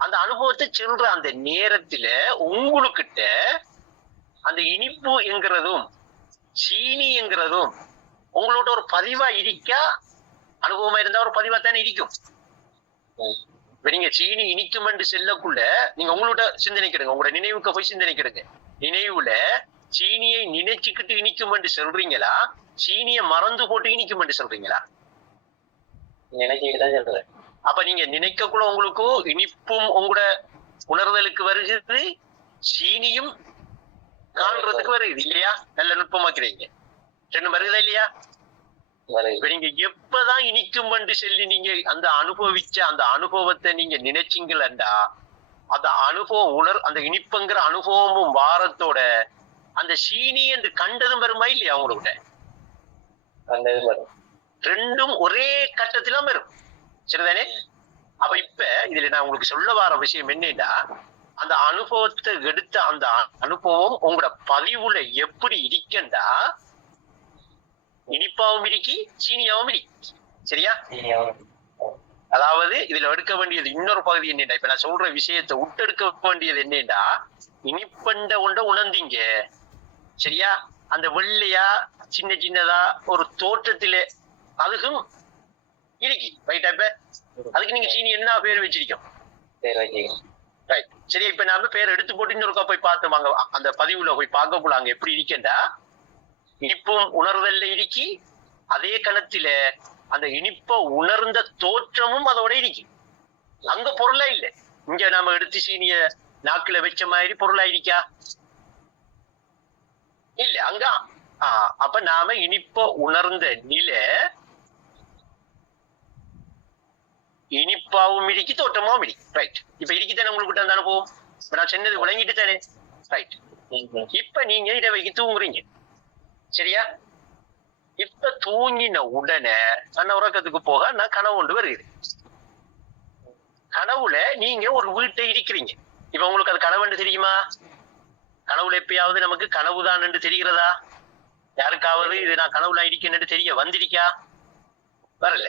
அந்த அனுபவத்தை சொல்ற அந்த நேரத்துல உங்களுக்கிட்ட அந்த இனிப்பு என்கிறதும் சீனி என்கிறதும் உங்களோட ஒரு பதிவா இருக்கா? அனுபவமா இருந்தா ஒரு பதிவா தானே இருக்கும். இப்ப நீங்க சீனி இனிக்கும் என்று செல்லக்குள்ள நீங்க உங்களோட சிந்தனை கிடுங்க, உங்களோட நினைவுக்கு போய் சிந்தனை கிடுங்க. நினைவுல சீனியை நினைச்சுக்கிட்டு இனிக்கும் என்று சொல்றீங்களா, சீனியை மறந்து போட்டு இனிக்கும் என்று சொல்றீங்களா? நினைச்சுக்கிட்டுதான் சொல்றேன். அப்ப நீங்க நினைக்கக்குள்ள உங்களுக்கு இனிப்பும் உங்களோட உணர்தலுக்கு வருகிறது, சீனியும் காண்றதுக்கு வருது இல்லையா? நல்ல நுட்பமாக்குறீங்க. ரெண்டு வருதா இல்லையா? இப்ப நீங்க எப்பதான் இனிக்கும் என்று சொல்லி நீங்க அந்த அனுபவிச்ச அந்த அனுபவத்தை நீங்க நினைச்சீங்களா, அந்த அனுபவம் அந்த இனிப்புங்கிற அனுபவமும் வாரத்தோட அந்த சீனி என்று கண்டதும் வருமா இல்லையா? அவங்கள்ட்ட ரெண்டும் ஒரே கட்டத்தில வரும். சரிதானே? அப்ப இப்ப இதுல நான் உங்களுக்கு சொல்ல வர விஷயம் என்னன்னா, அந்த அனுபவத்தை எடுத்த அந்த அனுபவம் உங்களோட பதிவுல எப்படி இருக்கண்டா, இனிப்பாவும் இருக்கி சீனியாவும் இருக்கு. சரியா? அதாவது இதுல எடுக்க வேண்டியது இன்னொரு பகுதி என்னன்னா, இப்ப நான் சொல்ற விஷயத்தை விட்டெடுக்க வேண்டியது என்னன்னா, இனிப்பண்ட உண்ட உணர்ந்தீங்க. சரியா? அந்த வெள்ளையா சின்ன சின்னதா ஒரு தோற்றத்திலே அதுக்கும் இருக்கு. ரைட்டா? இப்ப அதுக்கு நீங்க சீனி என்ன பேர் வச்சிருக்கோம்? ரைட். சரி, இப்ப நாம பேர் எடுத்து போட்டு இன்னொருக்கா போய் பார்த்தோம். அங்க அந்த பதிவுல போய் பார்க்கக்குள்ள அங்க எப்படி இருக்கேன்டா, இனிப்பும் உணர்தல்ல இருக்கி, அதே கணத்தில அந்த இனிப்ப உணர்ந்த தோற்றமும் அதோட இருக்கு. அங்க பொருளா இல்லை. இங்க நாம எடுத்து சீனிய நாக்குல வச்ச மாதிரி பொருளா இருக்கா? இல்ல. அங்க அப்ப நாம இனிப்ப உணர்ந்த நிலை இனிப்பாவும் இருக்கு, தோற்றமாவும் இருக்கு. ரைட். இப்ப இருக்குதானே உங்களுக்கு அந்த அனுபவம்? இப்ப நான் சொன்னது விளங்கிட்டு தானே? ரைட். இப்ப நீங்க இதை வைக்க தூங்குறீங்க. சரியா? இப்ப தூங்கின உடனே நான் உறக்கத்துக்கு போக நான் கனவு கொண்டு வருகிறேன். கனவுல நீங்க ஒரு வீட்டை இருக்கிறீங்க. இப்ப உங்களுக்கு அது கனவுன்னு தெரியுமா? கனவுல எப்பயாவது நமக்கு கனவுதான் என்று தெரிகிறதா? யாருக்காவது இது நான் கனவுல இருக்கேன்னு தெரிய வந்திருக்கா? வரல.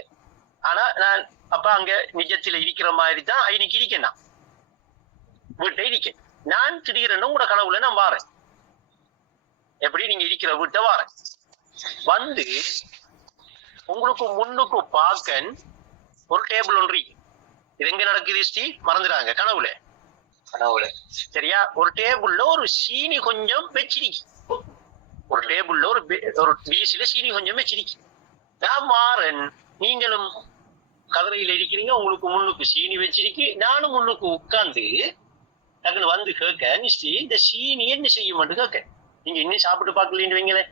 ஆனா நான் அப்ப அங்க நிஜத்துல இருக்கிற மாதிரி தான் இன்னைக்கு இருக்கேன். நான் வீட்டை இருக்கேன். நான் திடீரென்னு உங்களோட கனவுல நான் வாரேன். எப்படி நீங்க இருக்கிற வீட்டை வாரேன். வந்து உங்களுக்கு முன்னுக்கு பார்க்க ஒரு டேபிள் ஒன்று. இது எங்க நடக்குது ஸ்ரீ? மறந்துடாங்க. கனவுல. சரியா? ஒரு டேபிள்ல ஒரு சீனி கொஞ்சம் வச்சிருக்கு. ஒரு டேபிள்ல ஒரு பீஸ்ல சீனி கொஞ்சம் வச்சிருக்கு. நான் மாறன், நீங்களும் கதிரையில இருக்கிறீங்க, உங்களுக்கு முன்னுக்கு சீனி வச்சிருக்கு. நானும் முன்னுக்கு உட்கார்ந்து டக்குன்னு வந்து கேட்க, நிஸ்டி இந்த சீனி என்ன செய்யும் கேட்க, நீங்க இன்னும் சாப்பிட்டு பார்க்கலன்னு வைங்களே.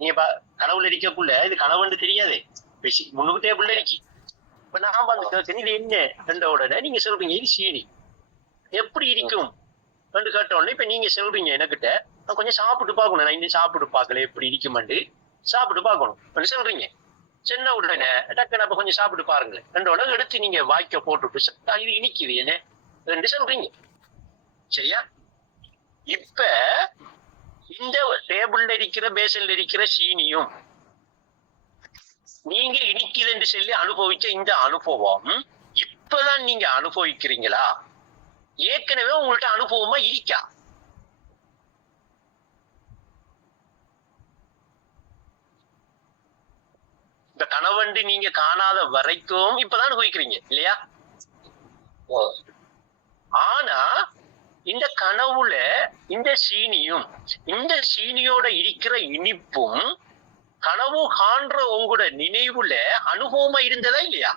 நீங்க கனவுல இருக்கக்குள்ள இது கனவுன்னு தெரியாதே, முன்னுக்கு டேபிள்ல இருக்கு. இப்ப நான் வந்து கேட்க, இது என்ன ரெண்ட உடனே நீங்க சொல்றீங்க இது சீனி எப்படி இருக்கும் ரெண்டு கேட்ட உடனே இப்ப நீங்க சொல்றீங்க எனக்கிட்ட, நான் கொஞ்சம் சாப்பிட்டு பார்க்கணும், நான் இன்னும் சாப்பிட்டு பார்க்கல எப்படி இருக்குமாண்டு சாப்பிட்டு பார்க்கணும் சொல்றீங்க. சின்ன உடனே டக்குன்னு அப்ப கொஞ்சம் சாப்பிட்டு பாருங்களேன். ரெண்டு உடனே எடுத்து நீங்க வாய்க்க போட்டுட்டு இது இனிக்குது என்ன ரெண்டு சொல்றீங்க. சரியா? இப்ப இந்த டேபிள்ல இருக்கிற பேசன்ல இருக்கிற சீனியும் நீங்க இனிக்குது என்று சொல்லி அனுபவிச்ச இந்த அனுபவம் இப்பதான் நீங்க அனுபவிக்கிறீங்களா, ஏற்கனவே உங்கள்ட்ட அனுபவமா இருக்கா? இந்த கனவண்டு நீங்க காணாத வரைக்கும் இப்பதான் அனுபவிக்கிறீங்க இல்லையா? ஆனா இந்த கனவுல இந்த சீனியும் இந்த சீனியோட இருக்கிற இனிப்பும் கனவு காண்ற உங்களோட நினைவுல அனுபவமா இருந்ததா இல்லையா?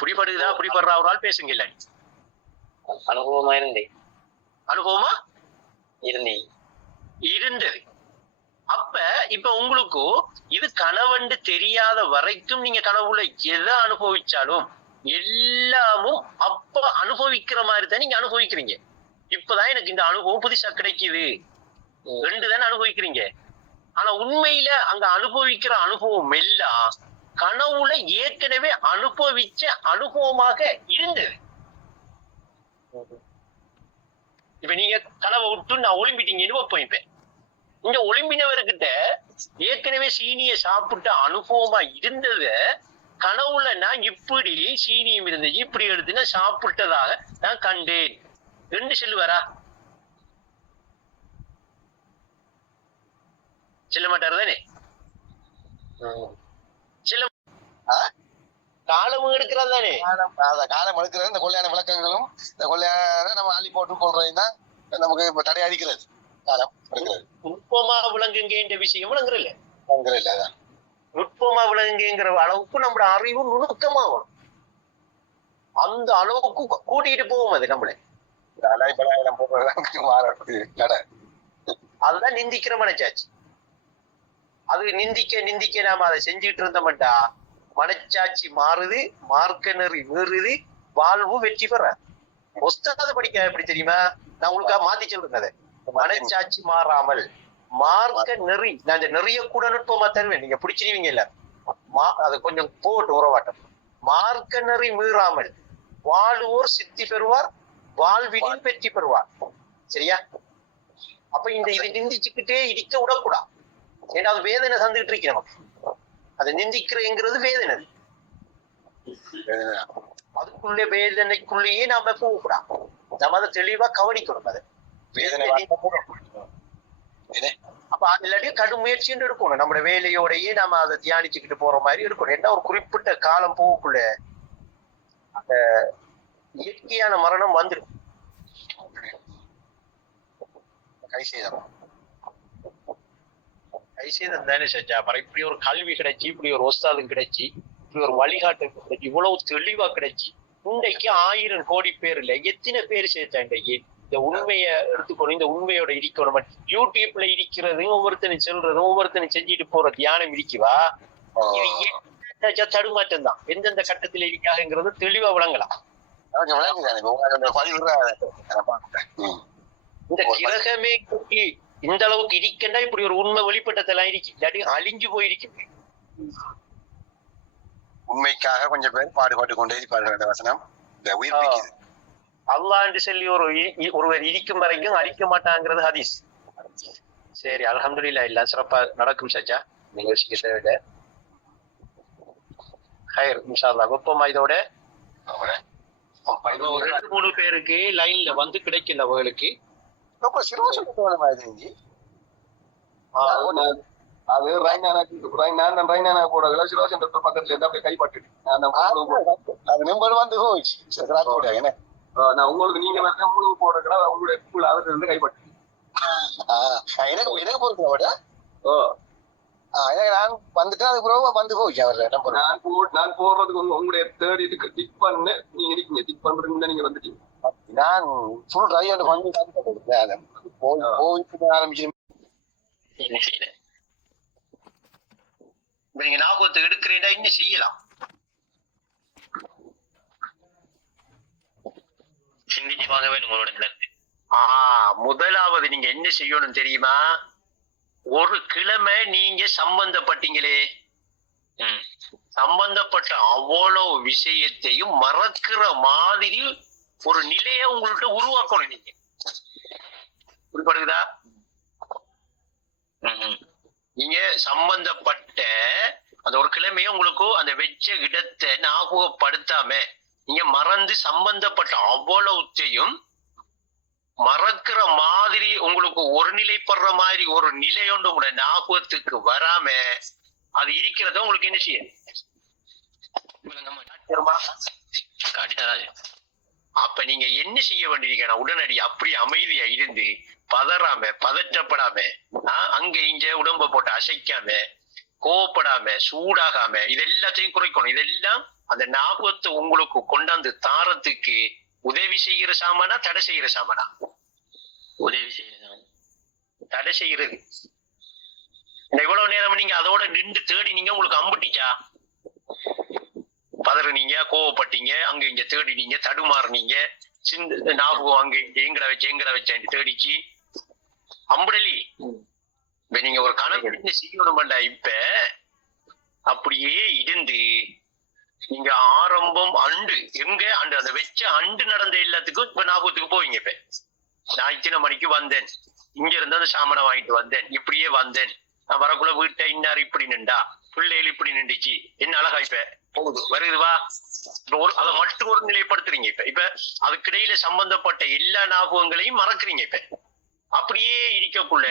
புரிபடுதா? புரிபடுற ஒரு ஆள் பேசுங்க. இல்ல அனுபவமா இருந்தேன். அனுபவமா இருந்தேன். இருந்தது. அப்ப இப்ப உங்களுக்கு இது கனவண்டு தெரியாத வரைக்கும் நீங்க கனவுல எதை அனுபவிச்சாலும் எல்லாமும் அப்ப அனுபவிக்கிற மாதிரி தான் நீங்க அனுபவிக்கிறீங்க. இப்பதான் எனக்கு இந்த அனுபவம் புதுசா கிடைக்குது ரெண்டு தானே அனுபவிக்கிறீங்க. ஆனா உண்மையில அங்க அனுபவிக்கிற அனுபவம் எல்லாம் கனவுல ஏற்கனவே அனுபவிச்ச அனுபவமாக இருந்தது. இப்ப நீங்க கனவை விட்டு நான் ஒளிம்பிட்டீங்கன்னு வைப்பேன். இந்த ஒளிம்பினவர்கிட்ட ஏற்கனவே சீனியை சாப்பிட்ட அனுபவமா இருந்தத கனவுல நான் இப்படி சீனியும் இருந்துச்சு இப்படி எடுத்து நான் சாப்பிட்டதாக நான் கண்டேன் என்று சொல்லுவாரா? சொல்ல மாட்டாரு தானே? சில காலம் எடுக்கிறது தானே. காலம் எடுக்கிறது இந்த கொள்ளையான விளக்கங்களும் இந்த கொள்ளையான நம்ம அள்ளி போட்டு கொள்றதும் தான் நமக்கு இப்ப தடை அடிக்கிறது. காலம் எடுக்கிறது நுட்பமா விளங்குங்க என்ற விஷயம் விளங்குறதில்ல. அதான் நுட்பமா விளங்குங்கிற அளவுக்கு நம்மளோட அறிவு நுணுக்கமாகும். அந்த அளவுக்கு கூட்டிட்டு போவோம் அது நம்மள. அதுதான் நிந்திக்கிற மனச்சாட்சி. அது நிந்திக்க நாம அதை செஞ்சுட்டு இருந்தோம்டா மனச்சாட்சி மாறுது, மார்க்க நெறி மீறுது, வாழ்வு வெற்றி பெற. புஸ்தகத்தை படிக்க எப்படி தெரியுமா? நான் உங்களுக்காக மாத்தி சொல்றேன். அதை மனச்சாட்சி மாறாமல் மார்க்க நெறி, நான் இந்த நெறிய கூட நுட்பமா தருவேன், நீங்க பிடிச்சிருவீங்க. இல்ல அது கொஞ்சம் போட்டு உறவாட்டம். மார்க்க நெறி மீறாமல் வாழ்வோர் சித்தி பெறுவார், வாழ்வினில் வெற்றி பெறுவார். சரியா? அப்ப இந்த இதை நிந்திச்சுக்கிட்டே இடிக்க விடக்கூடாது. ஏன்னா அது வேதனை தந்துகிட்டு இருக்கு நமக்கு. அதை நிந்திக்கிறேங்கிறது வேதனை. அதுக்குள்ளே வேதனைக்குள்ளேயே நாம போகக்கூடாது. நம்ம அதை தெளிவா கவனிக்கணும். அதை அப்ப அதுலயே கடும் முயற்சி இருக்கணும். நம்ம வேலையோடயே நாம அதை தியானிச்சுக்கிட்டு போற மாதிரி இருக்கணும். ஏன்னா ஒரு குறிப்பிட்ட காலம் போகக்குள்ள அந்த இயற்கையான மரணம் வந்துடும். கைசேதம் தானே செஞ்சா. அப்புறம் இப்படி ஒரு கல்வி கிடைச்சி, இப்படி ஒரு ஒஸ்தாதும் கிடைச்சி, இப்படி ஒரு வழிகாட்டு கிடைச்சி, இவ்வளவு தெளிவா கிடைச்சி, இன்றைக்கு 1000 கோடி பேர் இல்ல எத்தனை பேர் சேர்த்தா இன்றைக்கு இந்த உண்மைய எடுத்துக்கணும். இந்த உண்மையோட இருக்கணும். யூடியூப்ல இருக்கிறதும் ஒவ்வொருத்தனும் சொல்றதும் ஒவ்வொருத்தனும் செஞ்சுட்டு போற தியானம் இருக்குவா, இது தடுமாற்றம் தான். எந்தெந்த கட்டத்துல இருக்காங்கிறது தெளிவா விளங்கலாம். இந்த கிரகமே இந்த அளவுக்கு இருக்கண்டா இப்படி ஒரு உண்மை வெளிப்பட்டதெல்லாம் இருக்கு. இல்லாட்டி அழிஞ்சு போயிருக்கு. உண்மைக்காக கொஞ்சம் பேர் பாடுபட்டு கொண்டே இருப்பார்கள். வசனம் அல்லாஹ் என்று சொல்லி ஒருவர் இருக்கும் வரைக்கும் அழிக்க மாட்டாங்கிறது ஹதீஸ். சரி, அல்ஹம்துலில்லாஹ் எல்லாம் சிறப்பா நடக்கும் சச்சா. நீங்க யோசிக்க தேவையில்லை. ஹைர் இன்ஷா அல்லாஹ். வெப்பமா இதோட 2-3 பேருக்கு லைன்ல வந்து கிடைக்கல அவங்களுக்கு. அது ரைனானா போடல சிரோசன் பக்கத்துல இருந்து அப்படியே கைப்பட்டு நான் உங்களுக்கு நீங்க உங்களுக்கு போடுறா உங்களுக்கு அவர்கிட்ட இருந்து கைப்பட்டு எனக்கு பொறுக்கல. நான் வந்துட்டு அதுக்கு பிறகு வந்து போச்சு அவர். நான் போடுறதுக்கு உங்களுடைய தேடி இருக்கு டிக் பண்ணு. நீங்க இருக்கீங்க டிக் பண்றீங்க. நீங்க வந்துட்டீங்க. நான் ஃபுல் ட்ரை பண்ணி போய் ஆரம்பிச்சு. நீங்க ஞாபகத்தை எடுக்கிறீண்டா இன்னும் செய்யலாம். சிந்திச்சு வாங்க வேணும் உங்களோட. முதலாவது நீங்க என்ன செய்யணும் தெரியுமா? ஒரு கிழமை நீங்க சம்பந்தப்பட்டீங்களே, சம்பந்தப்பட்ட அவ்வளவு விஷயத்தையும் மறக்கிற மாதிரி ஒரு நிலையை உங்கள்கிட்ட உருவாக்கணும். நீங்க புரிப்படுதா? நீங்க சம்பந்தப்பட்ட அந்த ஒரு கிழமைய உங்களுக்கு அந்த வெச்ச இடத்தை ஞாபகப்படுத்தாம நீங்க மறந்து சம்பந்தப்பட்ட அவ்வளவுத்தையும் மறக்கிற மாதிரி உங்களுக்கு ஒரு நிலைப்படுற மாதிரி ஒரு நிலையொன்று கூட ஞாபகத்துக்கு வராம அது இருக்கிறத உங்களுக்கு என்ன செய்யும்? அப்ப நீங்க என்ன செய்ய வேண்டியிருக்க? உடனடி அப்படி அமைதியா இருந்து பதறாம பதற்றப்படாம அங்க இங்க உடம்ப போட்டு அசைக்காம கோவப்படாம சூடாகாம இது எல்லாத்தையும் குறைக்கணும். இதெல்லாம் அந்த ஞாபகத்தை உங்களுக்கு கொண்டாந்து தாரத்துக்கு உதவி செய்கிற சாமானா தடை செய்கிற சாமானா? உதவி செய்யறது. தடை செய்யறது. இவ்வளவு நேரம் நீங்க அதோட நின்று தேடி நீங்க உங்களுக்கு அம்புட்டிச்சா? பதறுனீங்க, கோவப்பட்டீங்க, அங்க இங்க தேடினீங்க, தடுமாறுனீங்க, சிந்து ஞாபகம் அங்க இங்க எங்கட வச்சேன் தேடிச்சு அம்புடலி. இப்ப நீங்க ஒரு கணக்கு செய்யணும்ல. இப்ப அப்படியே இருந்து நீங்க ஆரம்பம் அண்டு எங்க அண்டு அந்த வச்ச அண்டு நடந்த எல்லாத்துக்கும் இப்ப ஞாபகத்துக்கு போவீங்க. இப்ப நான் இத்தனை மணிக்கு வந்தேன், இங்க இருந்து அந்த சாமானை வாங்கிட்டு வந்தேன், இப்படியே வந்தேன், நான் வரக்குள்ள வீட்டை இன்னார் இப்படி நின்றா, பிள்ளைகள் இப்படி நின்றுச்சு, என்ன அழகா இப்ப போகுது வருதுவா. அதை மட்டும் ஒரு நிலைப்படுத்துறீங்க. இப்ப அதுக்கிடையில சம்பந்தப்பட்ட எல்லா ஞாபகங்களையும் மறக்குறீங்க. இப்ப அப்படியே இருக்கக்குள்ள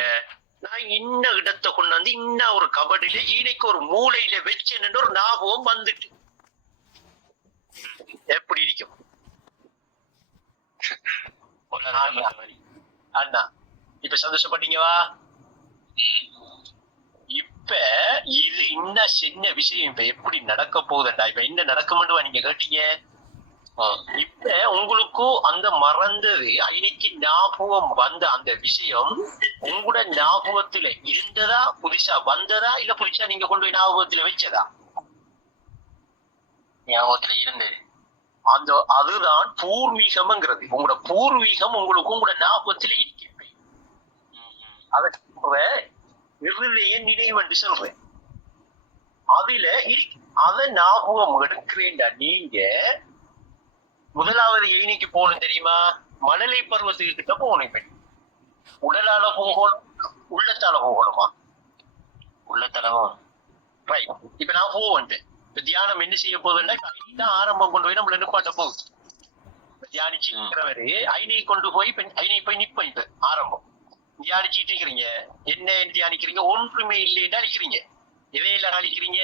நான் இன்ன இடத்தை கொண்டாந்து இன்ன ஒரு கபடியில ஈனைக்கு ஒரு மூளையில வச்சேன்னு ஒரு ஞாபகம் வந்துட்டு எப்படி இருக்கும்? அண்ணா இப்ப சந்தோஷப்பட்டீங்கவா? இப்ப இது இன்னும் சின்ன விஷயம் இப்ப எப்படி நடக்க போகுதுண்டா? இப்ப என்ன நடக்கும்னு நீங்க கேட்டீங்க. இப்ப உங்களுக்கும் அந்த மறந்தது இன்னைக்கு ஞாபகம் வந்த அந்த விஷயம் உங்களோட ஞாபகத்துல இருந்ததா, புதுசா வந்ததா, இல்ல புதுசா நீங்க கொண்டு போய் ஞாபகத்துல வச்சதா? ஞாபகத்துல இருந்தது. அந்த அதுதான் பூர்வீகம்ங்கிறது. உங்களோட பூர்வீகம் உங்களுக்கு உங்களோட ஞாபகத்துல இருக்கு. அத இருதய நினைவு சொல்றேன். அதுல அத ஞாபகம் எடுக்கிறேன்டா. நீங்க முதலாவது ஏனிக்கு போகணும் தெரியுமா? மணலை பருவத்துக்கு கிட்ட போகணும். இப்ப உடலால போகணும், உள்ளத்தால போகணுமா? உள்ளத்தால. இப்ப நான் போவேன். இப்ப தியானம் என்ன செய்ய போகுதுன்னா தான் ஆரம்பம் கொண்டு போய் நம்மள நிப்பாட்ட போகுது. தியானிச்சு இருக்கிறவரு ஐனை கொண்டு போய் ஐனை போய் நிப்ப. இப்ப ஆரம்பம் தியானிச்சுட்டு இருக்கிறீங்க. என்ன தியானிக்கிறீங்க? ஒன்றுமே இல்லைன்னு அழிக்கிறீங்க. எதையில அழிக்கிறீங்க?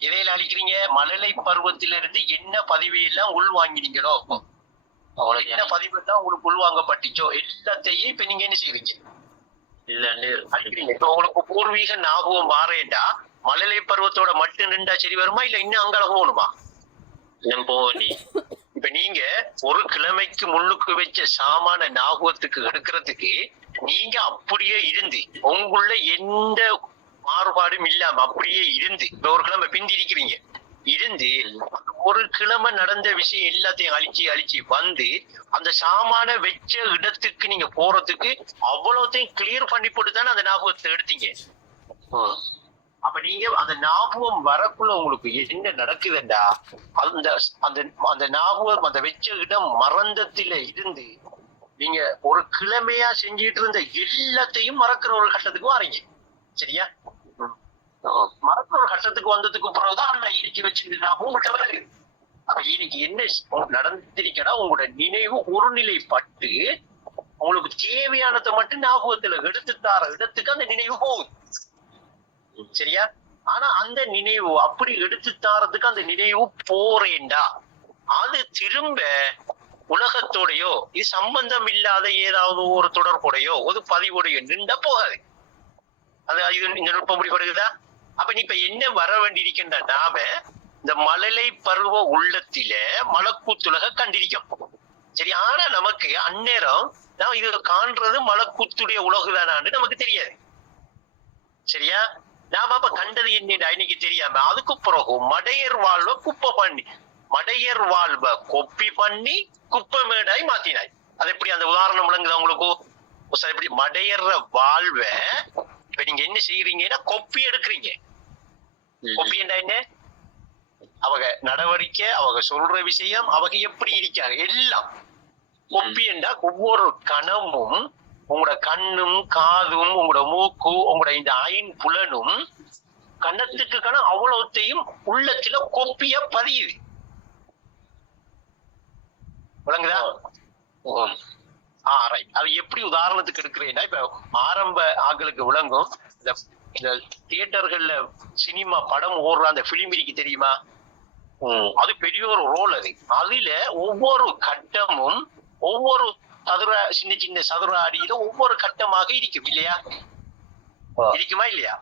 எதையில அழிக்கிறீங்க? மழலை பருவத்திலிருந்து என்ன பதிவையெல்லாம் உள் வாங்கினீங்களோ, என்ன பதிவு எல்லாம் உங்களுக்கு உள்வாங்கப்பட்டுச்சோ எல்லாத்தையும் இப்ப நீங்க என்ன செய்யறீங்க? அழிக்கிறீங்க. இப்ப உங்களுக்கு பூர்வீக ஞாபகம் மாறேண்டா மழலை பருவத்தோட மட்டும் நின்றா சரி வருமா, இல்ல இன்னும் அங்கால போகணுமா? இப்ப நீங்க ஒரு கிழமைக்கு முன்னுக்கு வச்ச சாமான ஞாபகத்துக்கு எடுக்கிறதுக்கு நீங்க அப்படியே இருந்து உங்களுள்ள எந்த மாறுபாடும் இல்லாம அப்படியே இருந்து இப்ப ஒரு கிழமை பிந்திருக்கிறீங்க இருந்து ஒரு கிழமை நடந்த விஷயம் எல்லாத்தையும் அழிச்சு வந்து அந்த சாமான வச்ச இடத்துக்கு நீங்க போறதுக்கு அவ்வளவுத்தையும் கிளியர் பண்ணி போட்டு தானே அந்த ஞாபகத்தை எடுத்தீங்க. அப்ப நீங்க அந்த ஞாபகம் வரக்குள்ள உங்களுக்கு என்ன நடக்குதுண்டா, அந்த அந்த அந்த ஞாபகம் அந்த வச்ச இடம் மறந்தத்தில இருந்து நீங்க ஒரு கிழமையா செஞ்சிட்டு இருந்த எல்லாத்தையும் மறக்கிற ஒரு கட்டத்துக்கு வரீங்க. சரியா? மறக்கிற ஒரு கட்டத்துக்கு வந்ததுக்கு பிறகுதான் அந்த இறுக்கி வச்சிருந்த ஞாபகம் வருது. அப்ப இன்னைக்கு என்ன நடந்திருக்கா, உங்களோட நினைவு ஒருநிலைப்பட்டு உங்களுக்கு தேவையானதை மட்டும் ஞாபகத்துல எடுத்து தார இடத்துக்கு அந்த நினைவு போகுது. சரியா? ஆனா அந்த நினைவு அப்படி எடுத்து தாரதுக்கு அந்த நினைவு போறேன்டா அது திரும்ப உலகத்தோடையோ இது சம்பந்தம் இல்லாத ஏதாவது ஒரு தொடர்புடையோ ஒரு பதிவுடையோ நின்றா போகாது. அது இது இந்த நுட்பம் முடிவடைகுதா? அப்ப நீ இப்ப என்ன வர வேண்டியிருக்கின்ற நாம இந்த மழலை பருவ உள்ளத்தில மலக்கூத்துலக கண்டிருக்கோம். சரி, ஆனா நமக்கு அந்நேரம் நான் இது காண்றது மலக்கூத்துடைய உலகுதானான்னு நமக்கு தெரியாது. சரியா? நாம அப்ப கண்டது என்ன இன்னைக்கு தெரியாம அதுக்கு பிறகு மடையர் வாழ்வை குப்பை பண்ணி மடையர் வாழ்வை கொப்பி பண்ணி குப்பை மேடாய் மாத்தினாய். அது எப்படி அந்த உதாரணம் விளங்குது உங்களுக்கு? எப்படி மடையர் வாழ்வை இப்ப நீங்க என்ன செய்யறீங்கன்னா கொப்பி எடுக்கிறீங்க. கொப்பி என்ன? அவங்க நடவடிக்கை, அவங்க சொல்ற விஷயம், அவங்க எப்படி இருக்காங்க எல்லாம் கொப்பி என்றா ஒவ்வொரு கணமும் உங்களோட கண்ணும் காதும் உங்களோட மூக்கு உங்களோட இந்த ஐம்புலனும் கண்ணத்துக்கு கணம் அவ்வளவுத்தையும் உள்ளத்துல கொப்பிய பதியுது. விளங்குதா? ரைட். அது எப்படி உதாரணத்துக்கு எடுக்கிறேன்னா, இப்ப ஆரம்ப ஆக்களுக்கு விளங்கும். இந்த தியேட்டர்கள்ல சினிமா படம் ஓடுற அந்த பிலிம் இருக்கு தெரியுமா? அது பெரிய ஒரு ரோல். அதுல ஒவ்வொரு கட்டமும் ஒவ்வொரு சின்ன சின்ன சதுர அடியில ஒவ்வொரு கட்டமாக இருக்கும் இல்லையா? இருக்குமா இல்லையா?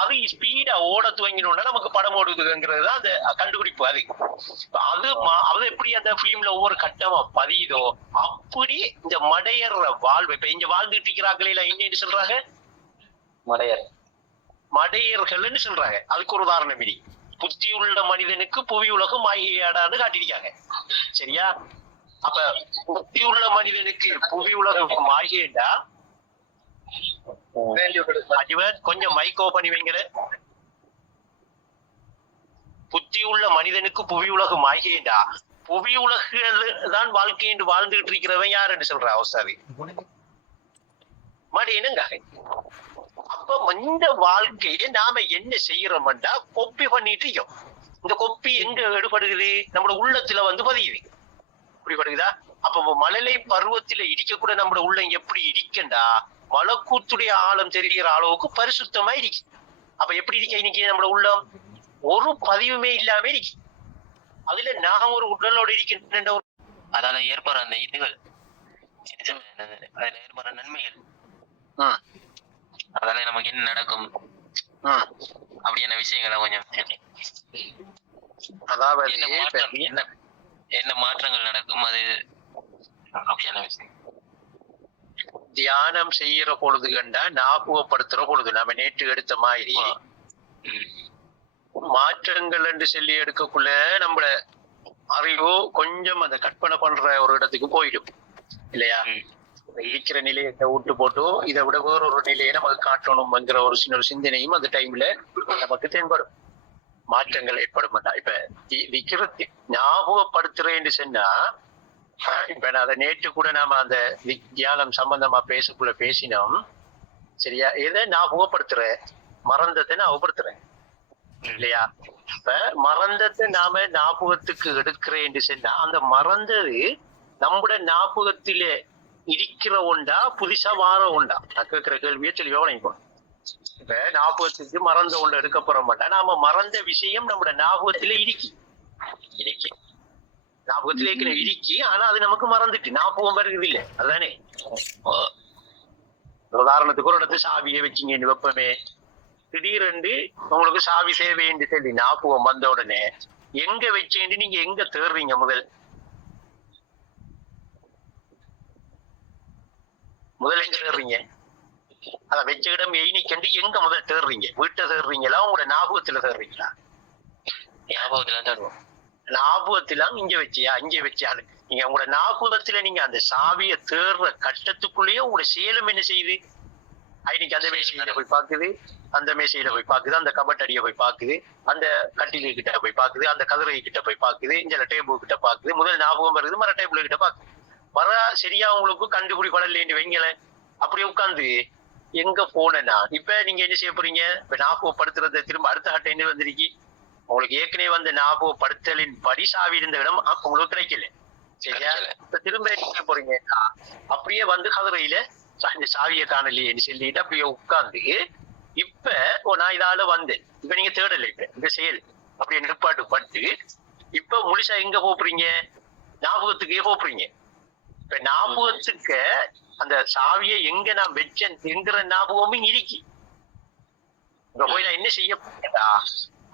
அது ஸ்பீடா ஓட துவங்கினோம்னா நமக்கு படம் ஓடுதுங்கிறது தான் அந்த கண்டுபிடிப்பு. அது எப்படி அந்த பிலிம்ல ஒவ்வொரு கட்டமா பதியுதோ அப்படி இந்த மடையற வாழ்வு. இப்ப இங்க வாழ்ந்துட்டு இருக்கிறாங்களே என்ன சொல்றாங்க? மடையர்கள்னு சொல்றாங்க. அதுக்கு ஒரு உதாரணம் இடி. புத்தி உள்ள மனிதனுக்கு புவி உலகம் மாயாடான்னு காட்டியிருக்காங்க. சரியா? அப்ப புத்தி உள்ள மனிதனுக்கு புவி உலகம் மாயேண்டா கொஞ்சம் மைக்கோ பண்ணி வைங்கிற. புத்தி உள்ள மனிதனுக்கு புவி உலகம் ஆகியண்டா புவி உலகில் தான் வாழ்க்கை என்று வாழ்ந்துகிட்டு இருக்கிறவன் யார் என்று சொல்ற அவசாரி மடியனுங்க. அப்ப இந்த வாழ்க்கையை நாம என்ன செய்யறோம்டா கொப்பி பண்ணிட்டு இருக்கோம். இந்த கொப்பி எங்க எடுபடுகிறது? நம்மளோட உள்ளத்துல பதியுது. இப்படிப்படுகுதா? அப்ப மழலை பருவத்தில இடிக்க கூட நம்மளோட உள்ளம் எப்படி இடிக்கண்டா மலக்கூத்துடைய ஆழம் தெரிகிற அளவுக்கு பரிசுத்தமா இருக்கு. அப்ப எப்படி இருக்க இன்னைக்கு நம்மளோட உள்ளம்? ஒரு பதிவுமே இல்லாம இருக்கு. அதுல நான் ஒரு உடலோடு இருக்கின்ற அதால ஏற்படுற அந்த இதுகள் அதுல ஏற்படுற நன்மைகள் அதால நமக்கு என்ன நடக்கும் அப்படியான விஷயங்களை கொஞ்சம் அதாவது என்ன மாற்றங்கள் நடக்கும் அது அப்படியான விஷயம். தியானம் செய்யற பொழுது கண்டா ஞாபகப்படுத்துற பொழுது நாம நேற்று எடுத்த மாதிரி மாற்றங்கள் என்று சொல்லி எடுக்கக்குள்ள நம்மள அறிவோ கொஞ்சம் அந்த கற்பனை பண்ற ஒரு இடத்துக்கு போயிடும் இல்லையா? இருக்கிற நிலையை விட்டு போட்டு இதை விட வேற ஒரு நிலையை நமக்கு காட்டணும்ங்கிற ஒரு சின்ன சிந்தனையும் அந்த டைம்ல நமக்கு தென்படும். மாற்றங்கள் ஏற்படும். இப்ப விக்கிரத்தை ஞாபகப்படுத்துறேன்னு சொன்னா, இப்ப நான் அதை நேற்று கூட நாம அந்த தியானம் சம்பந்தமா பேசக்குள்ள பேசினோம். சரியா? எதை ஞாபகப்படுத்துற? மறந்ததை ஞாபகப்படுத்துறேன் இல்லையா? இப்ப மறந்ததை நாம ஞாபகத்துக்கு எடுக்கிறேன்னு சொன்னா அந்த மறந்தது நம்முடைய ஞாபகத்தில இருக்கிற ஒண்டா புதுசா வார ஒண்டா? நான் கேட்கிற கேள்வியை தெளிவா வழங்கிக்கணும். இப்ப ஞாபகத்துக்கு மறந்த ஒன்று எடுக்க போற மாட்டா. நாம மறந்த விஷயம் நம்முடைய ஞாபகத்தில இருக்கு ஞாபகத்திலே இருக்கு. ஆனா அது நமக்கு மறந்துட்டு ஞாபகம் வருகிறது இல்லை. அதுதானே உதாரணத்துக்கு ஒரு இடத்துல சாவியை வச்சிங்க வெப்பமே திடீரென்று உங்களுக்கு சாவி சேவை என்று சொல்லி ஞாபகம் வந்த உடனே எங்க வச்சேன்னு நீங்க எங்க தேடுறீங்க? முதல் எங்க தேடுறீங்க? அத வச்ச இடம் எய்னிக்கண்டு எங்க முதல் தேடுறீங்க? வீட்டை தேடுறீங்களா உங்களோட ஞாபகத்துல தேடுறீங்களா? ஞாபகத்துல தேடுவோம். ஞாபகத்திலாம் இங்க வச்சியா இங்க வச்சியாரு நீங்க உங்களோட ஞாபகத்துல நீங்க அந்த சாவியை தேடுற கட்டத்துக்குள்ளேயே உங்களோட செயலும் என்ன செய்யுது? இன்னைக்கு அந்த மேசையில போய் பாக்குது, அந்த மேசையில போய் பாக்குது, அந்த கபட் அடியை போய் பாக்குது, அந்த கட்டிலு கிட்ட போய் பாக்குது, அந்த கதிரை கிட்ட போய் பாக்குது, இந்த டேபிள் கிட்ட பாக்குது. முதல் ஞாபகம் வருது மர டேபிள் கிட்ட பாக்குது. வர சரியா உங்களுக்கு கண்டுபிடிப்படலேன்னு வைங்கள. அப்படி உட்காந்து எங்க போனா இப்ப நீங்க என்ன செய்ய போறீங்க? இப்ப ஞாபகப்படுத்துறத திரும்ப அடுத்த கட்ட என்ன வந்திருக்கு? உங்களுக்கு ஏற்கனவே வந்த ஞாபகப்படுத்தலின் படி சாவி இருந்த இடம் உங்களுக்கு கிடைக்கல. சரியா? இப்ப திரும்ப என்ன போறீங்க? அப்படியே கதிரையில சாவியை காணலையேன்னு சொல்லிட்டு அப்படியே உட்கார்ந்து இப்ப நான் இதால வந்தேன். இப்ப நீங்க தேடல, இப்ப இந்த செயல் அப்படியே நிற்பாட்டு பட்டு இப்ப முழுசா எங்க போறீங்க? ஞாபகத்துக்கே போறீங்க. இப்ப ஞாபகத்துக்கு அந்த சாவியை எங்க நான் வச்சேன் என்கிற ஞாபகமும் இருக்கு. இங்க போய் நான் என்ன செய்ய போறேன்டா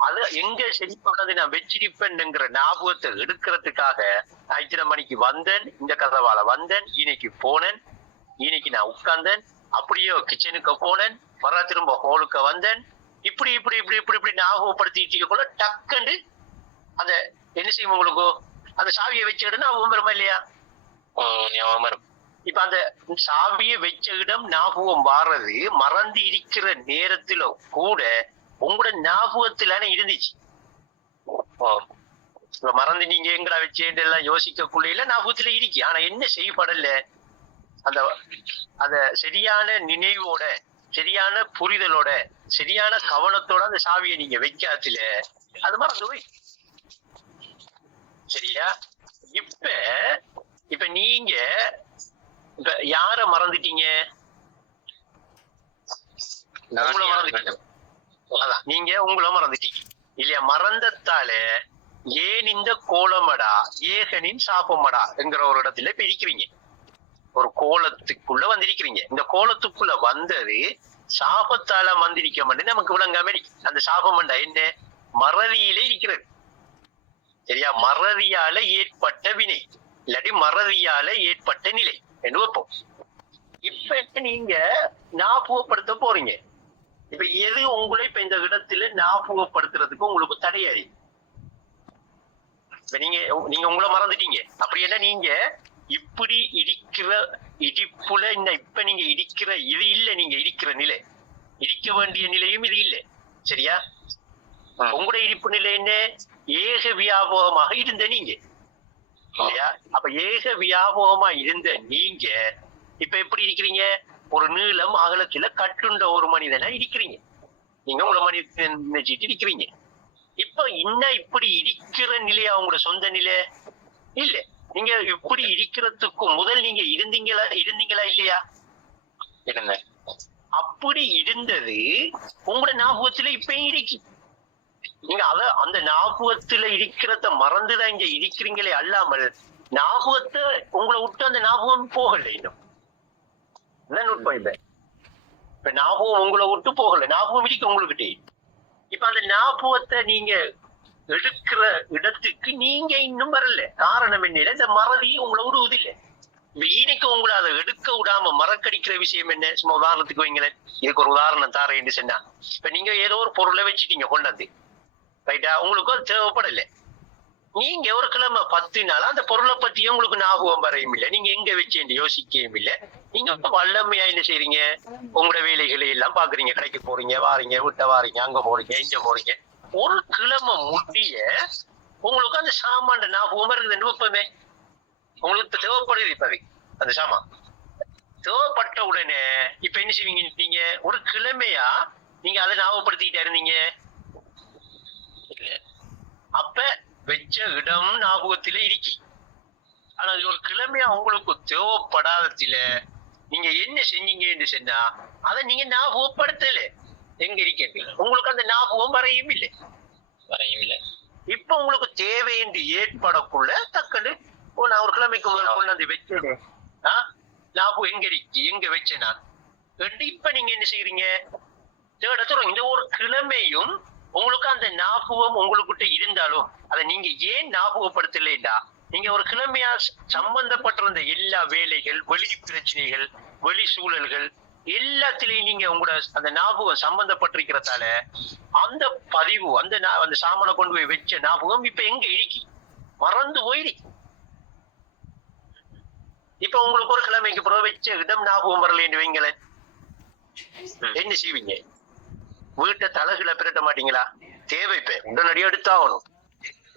அது எங்க செழிப்பது நான் வச்சிருப்பேன்ங்கிற ஞாபகத்தை எடுக்கிறதுக்காக நான் இத்தனை மணிக்கு வந்தேன், இந்த கதவால வந்தேன், இன்னைக்கு போனேன், இன்னைக்கு நான் உட்கார்ந்தேன், அப்படியே கிச்சனுக்கு போனேன், வர திரும்ப ஹோலுக்கு வந்தேன், இப்படி இப்படி இப்படி இப்படி இப்படி ஞாபகப்படுத்திட்டு கூட டக்குண்டு அந்த என்ன செய்யும் உங்களுக்கு? அந்த சாவியை வச்ச இடம் ஞாபகம் வருமா இல்லையா? இப்ப அந்த சாவியை வச்ச இடம் ஞாபகம் வாரது மறந்து இருக்கிற நேரத்துல கூட உங்களோட ஞாபகத்திலான இருந்துச்சு. மறந்து நீங்க எங்கடா வச்சேன்னு எல்லாம் யோசிக்கக்குள்ள ஞாபகத்துல இருக்கு. ஆனா என்ன செய்யப்படல? அந்த அந்த சரியான நினைவோட, சரியான புரிதலோட, சரியான கவனத்தோட அந்த சாவியை நீங்க வைக்காதுல அது மறந்து போய். சரியா? இப்ப இப்ப நீங்க இப்ப யார மறந்துட்டீங்க? உங்களை மறந்துட்டீங்க. அதான் நீங்க உங்களை மறந்துட்டீங்க இல்லையா? மறந்தத்தால ஏன் இந்த கோலமடா ஏகனின் சாபமடா என்கிற ஒரு இடத்துல இப்ப இருக்கிறீங்க. ஒரு கோலத்துக்குள்ள வந்திருக்கிறீங்க. இந்த கோலத்துக்குள்ள வந்தது சாபத்தால வந்திருக்க மாட்டேன் நமக்கு விளங்காம இருக்கு. அந்த சாபம் என்ன? மறதியிலே இருக்கிறது. சரியா? மறதியால ஏற்பட்ட வினை இல்லாட்டி மறதியால ஏற்பட்ட நிலை என்று வைப்போம். இப்ப நீங்க ஞாபகப்படுத்த போறீங்க. இப்ப எது உங்களை இப்ப இந்த இடத்துல ஞாபகப்படுத்துறதுக்கு உங்களுக்கு தடையாயி? இப்ப நீங்க உங்களை மறந்துட்டீங்க. அப்படி என்ன நீங்க இப்படி இடிக்கிற இடிப்புல இப்ப நீங்க இடிக்கிற இது இல்ல. நீங்க இடிக்கிற நிலை, இடிக்க வேண்டிய நிலையும் இது இல்ல. சரியா? உங்களுடைய இடிப்பு நிலை என்ன? ஏக வியாபகமாக இருந்த நீங்க இல்லையா? அப்ப ஏக வியாபகமா இருந்த நீங்க இப்ப எப்படி இருக்கிறீங்க? ஒரு நீளம் அகலத்துல கட்டுண்ட ஒரு மனிதனா இருக்கிறீங்க. நீங்க உங்களை மனிதன் நினைச்சிட்டு இருக்கிறீங்க. இப்ப இன்னும் இப்படி இருக்கிற நிலையா உங்களோட சொந்த நிலை இல்ல. நீங்க இப்படி இருக்கிறதுக்கு முதல் நீங்க இருந்தீங்களா இல்லையா? இருங்க. அப்படி இருந்தது உங்களோட ஞாபகத்துல இப்பயும் இருக்கு. நீங்க அந்த ஞாபகத்துல இருக்கிறத மறந்துதான் இங்க இருக்கிறீங்களே அல்லாமல் ஞாபகத்தை உங்களை விட்டு அந்த ஞாபகம் போகல. இன்னும் நுட்பம் இல்ல. இப்ப ஞாபகம் உங்களை விட்டு போகல, ஞாபகம் இருக்கு உங்ககிட்ட. இப்ப அந்த ஞாபகத்தை நீங்க எடுக்கிற இடத்துக்கு நீங்க இன்னும் வரல. காரணம் என்ன? இந்த மறதி உங்களை விடுவதில்லை. இன்னைக்கு உங்களை அதை எடுக்க விடாம மறக்கடிக்கிற விஷயம் என்ன? சும்மா உதாரணத்துக்கு வைங்களேன். இதுக்கு ஒரு உதாரணம் தாரேன்னு சொன்னா, இப்ப நீங்க ஏதோ ஒரு பொருளை வச்சுட்டீங்க கொண்டாந்து, ரைட்டா? உங்களுக்கு அது தேவைப்படல. நீங்க ஒரு கிழமை 10 நாள் அந்த பொருளை பத்தியும் உங்களுக்கு ஞாபகம் வரையும் இல்லை. நீங்க எங்க வச்சேன்னு யோசிக்கவும் இல்லை. நீங்க வல்லமையா என்ன செய்றீங்க? உங்களோட வேலைகளை எல்லாம் பாக்குறீங்க. கடைக்கு போறீங்க, வாரீங்க, விட்ட வாரீங்க, அங்க போறீங்க, இங்க போறீங்க. ஒரு கிழமை முடிய உங்களுக்கு அந்த சாமான் ஞாபகம் வருது. நுட்பமே உங்களுக்கு தேவைப்படுது. இப்ப அந்த சாமான் தேவைப்பட்ட உடனே இப்ப என்ன செய்வீங்க? நீங்க ஒரு கிழமையா நீங்க அதை ஞாபகப்படுத்திக்கிட்டே இருந்தீங்க. அப்ப வச்ச இடம் ஞாபகத்தில இருக்கு. ஆனா ஒரு கிழமையா உங்களுக்கு தேவைப்படாததுல நீங்க என்ன செஞ்சீங்கன்னு சொன்னா அதை நீங்க ஞாபகப்படுத்தல. எங்க இருக்கீங்க? உங்களுக்கு அந்த ஞாபகம் வரையும் இல்லை. இப்ப உங்களுக்கு தேவை என்று ஏற்படக்குள்ள டக்குன்னு நான் ஒரு கிழமைக்கு முதல் கொண்டாந்து வச்சேன், ஞாபகம் எங்க இருக்கு, எங்க வச்சேன் நான். இப்ப நீங்க என்ன செய்யறீங்க? இந்த ஒரு கிழமையும் உங்களுக்கு அந்த ஞாபகம் உங்களுக்கிட்ட இருந்தாலும் அதை நீங்க ஏன் ஞாபகப்படுத்தலைண்டா, நீங்க ஒரு கிழமையா சம்பந்தப்பட்டிருந்த எல்லா வேலைகள், வெளி பிரச்சனைகள், வெளி சூழல்கள் எல்லாத்திலையும் நீங்க உங்களோட அந்த ஞாபகம் சம்பந்தப்பட்டிருக்கிறதால அந்த பதிவு அந்த சாமானை கொண்டு போய் வச்ச ஞாபகம் இப்ப எங்க இருக்கு? மறந்து போயிருக்கு. இப்ப உங்களுக்கு ஒரு கிழமைக்கு பிறகு வச்ச இடம் ஞாபகம் வரலன்னு வைங்களேன், என்ன செய்வீங்க? வீட்டை தலகுல பிரட்ட மாட்டீங்களா? தேவை இப்ப உடனடியா எடுத்தாகணும்.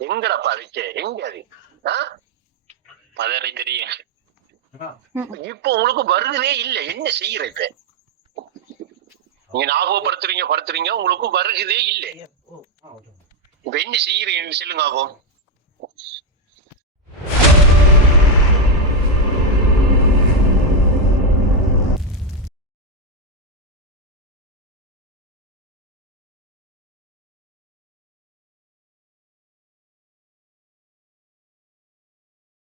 எங்கடப்பா வச்ச, எங்க அது? பதறி தெரியும். இப்ப உங்களுக்கு வருதே இல்ல. என்ன செய்யற? இப்ப நீங்க ஞாபகப்படுத்துறீங்க உங்களுக்கு வருகுதே இல்லை. இப்ப என்ன செய்யறீங்கன்னு சொல்லுங்க.